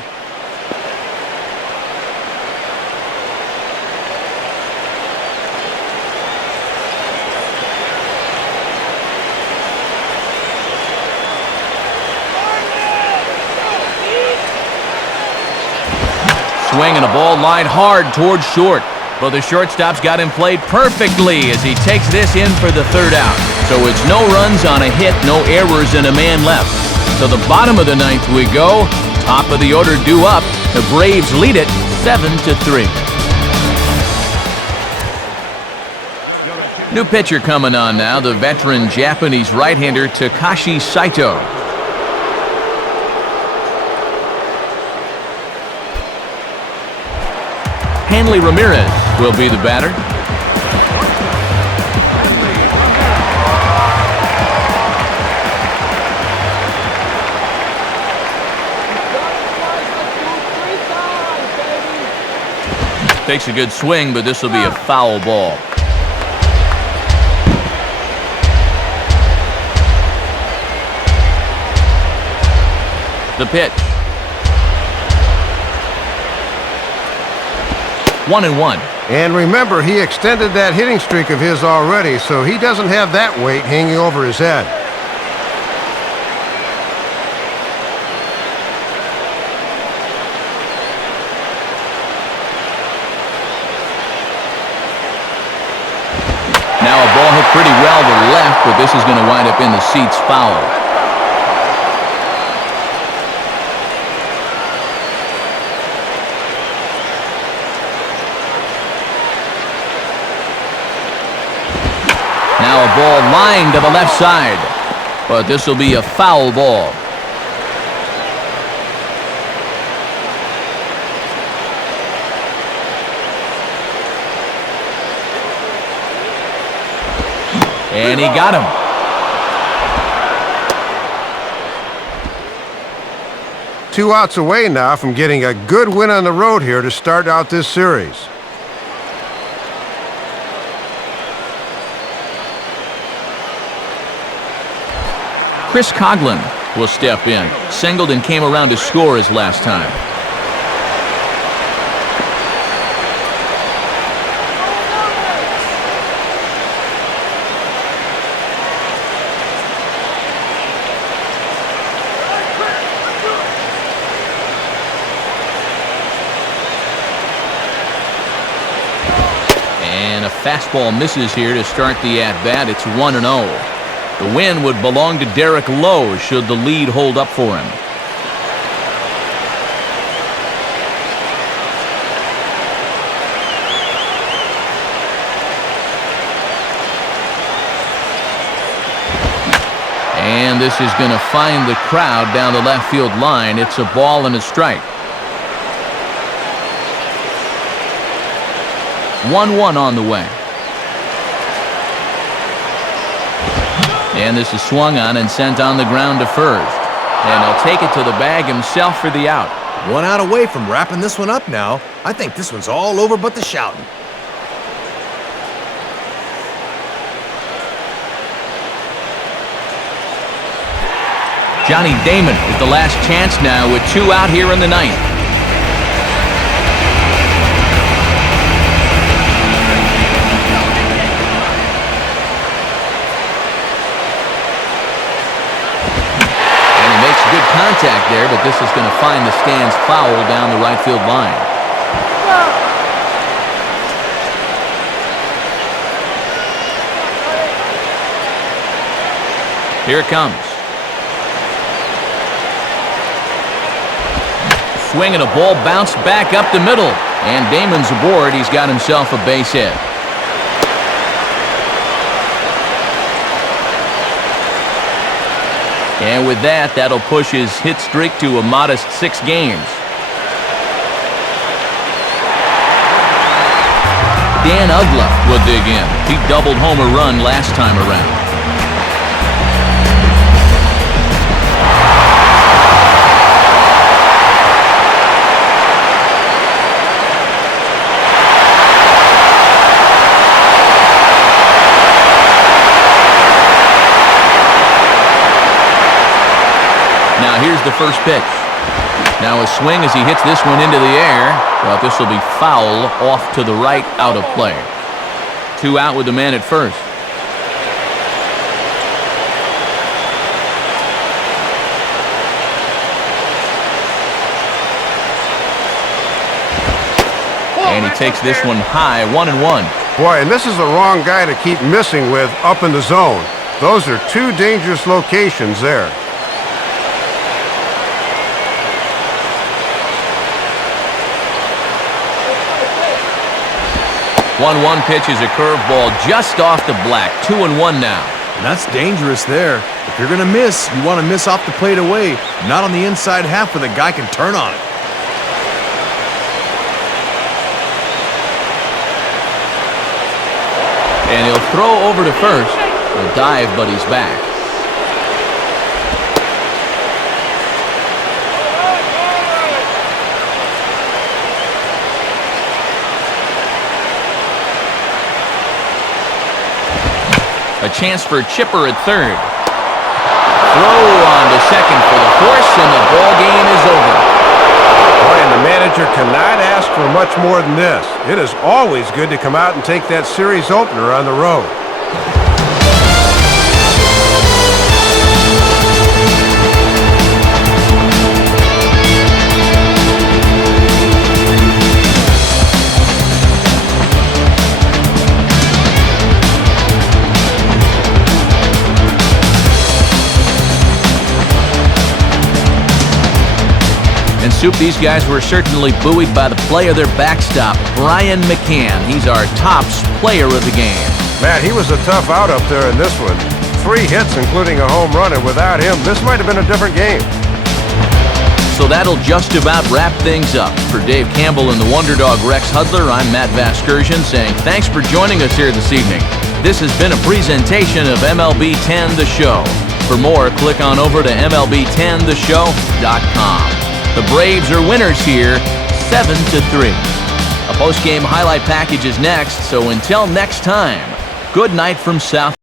Swing and a ball lined hard towards short. But the shortstop's got him played perfectly as he takes this in for the 3rd out. So it's no runs on a hit, no errors, and a man left. To the bottom of the 9th we go. Top of the order due up. The Braves lead it 7-3. New pitcher coming on now, the veteran Japanese right-hander Takashi Saito. Hanley Ramirez will be the batter. Takes a good swing, but this will be a foul ball. The pitch. 1-1. And remember, he extended that hitting streak of his already, so he doesn't have that weight hanging over his head. Now a ball hit pretty well to the left, but this is going to wind up in the seats foul. Now a ball lined to the left side, but this will be a foul ball. And he got him. Two outs away now from getting a good win on the road here to start out this series. Chris Coughlin will step in. Singled and came around to score his last time. And a fastball misses here to start the at-bat. It's 1-0. The win would belong to Derek Lowe should the lead hold up for him. And this is going to find the crowd down the left field line. It's a ball and a strike. 1-1 on the way. And this is swung on and sent on the ground to first. And he'll take it to the bag himself for the out. 1 out away from wrapping this one up now. I think this one's all over but the shouting. Johnny Damon is the last chance now with 2 out here in the 9th. Contact there, but this is going to find the stands foul down the right field line. Here it comes. swing and a ball bounced back up the middle. And Damon's aboard. He's got himself a base hit. And with that, that'll push his hit streak to a modest 6 games. Dan Ugla will dig in. He doubled home a run last time around. Now here's the first pitch. Now a swing as he hits this one into the air, but this will be foul off to the right, out of play. 2 out with the man at first. And he takes this one high, 1-1. Boy, and this is the wrong guy to keep missing with up in the zone. Those are 2 dangerous locations there. 1-1 pitch is a curveball just off the black. 2-1 now. And that's dangerous there. If you're going to miss, you want to miss off the plate away, not on the inside half where the guy can turn on it. And he'll throw over to first. He'll dive, but he's back. A chance for Chipper at third. Throw on to second for the force, and the ball game is over. Boy, and the manager cannot ask for much more than this. It is always good to come out and take that series opener on the road. And Soup, these guys were certainly buoyed by the play of their backstop, Brian McCann. He's our tops player of the game. Man, he was a tough out up there in this one. 3 hits, including a home run, and without him, this might have been a different game. So that'll just about wrap things up. For Dave Campbell and the Wonder Dog Rex Hudler, I'm Matt Vasgersian saying thanks for joining us here this evening. This has been a presentation of MLB 10 The Show. For more, click on over to MLB10theshow.com. The Braves are winners here, 7-3. A post-game highlight package is next, so until next time, good night from South.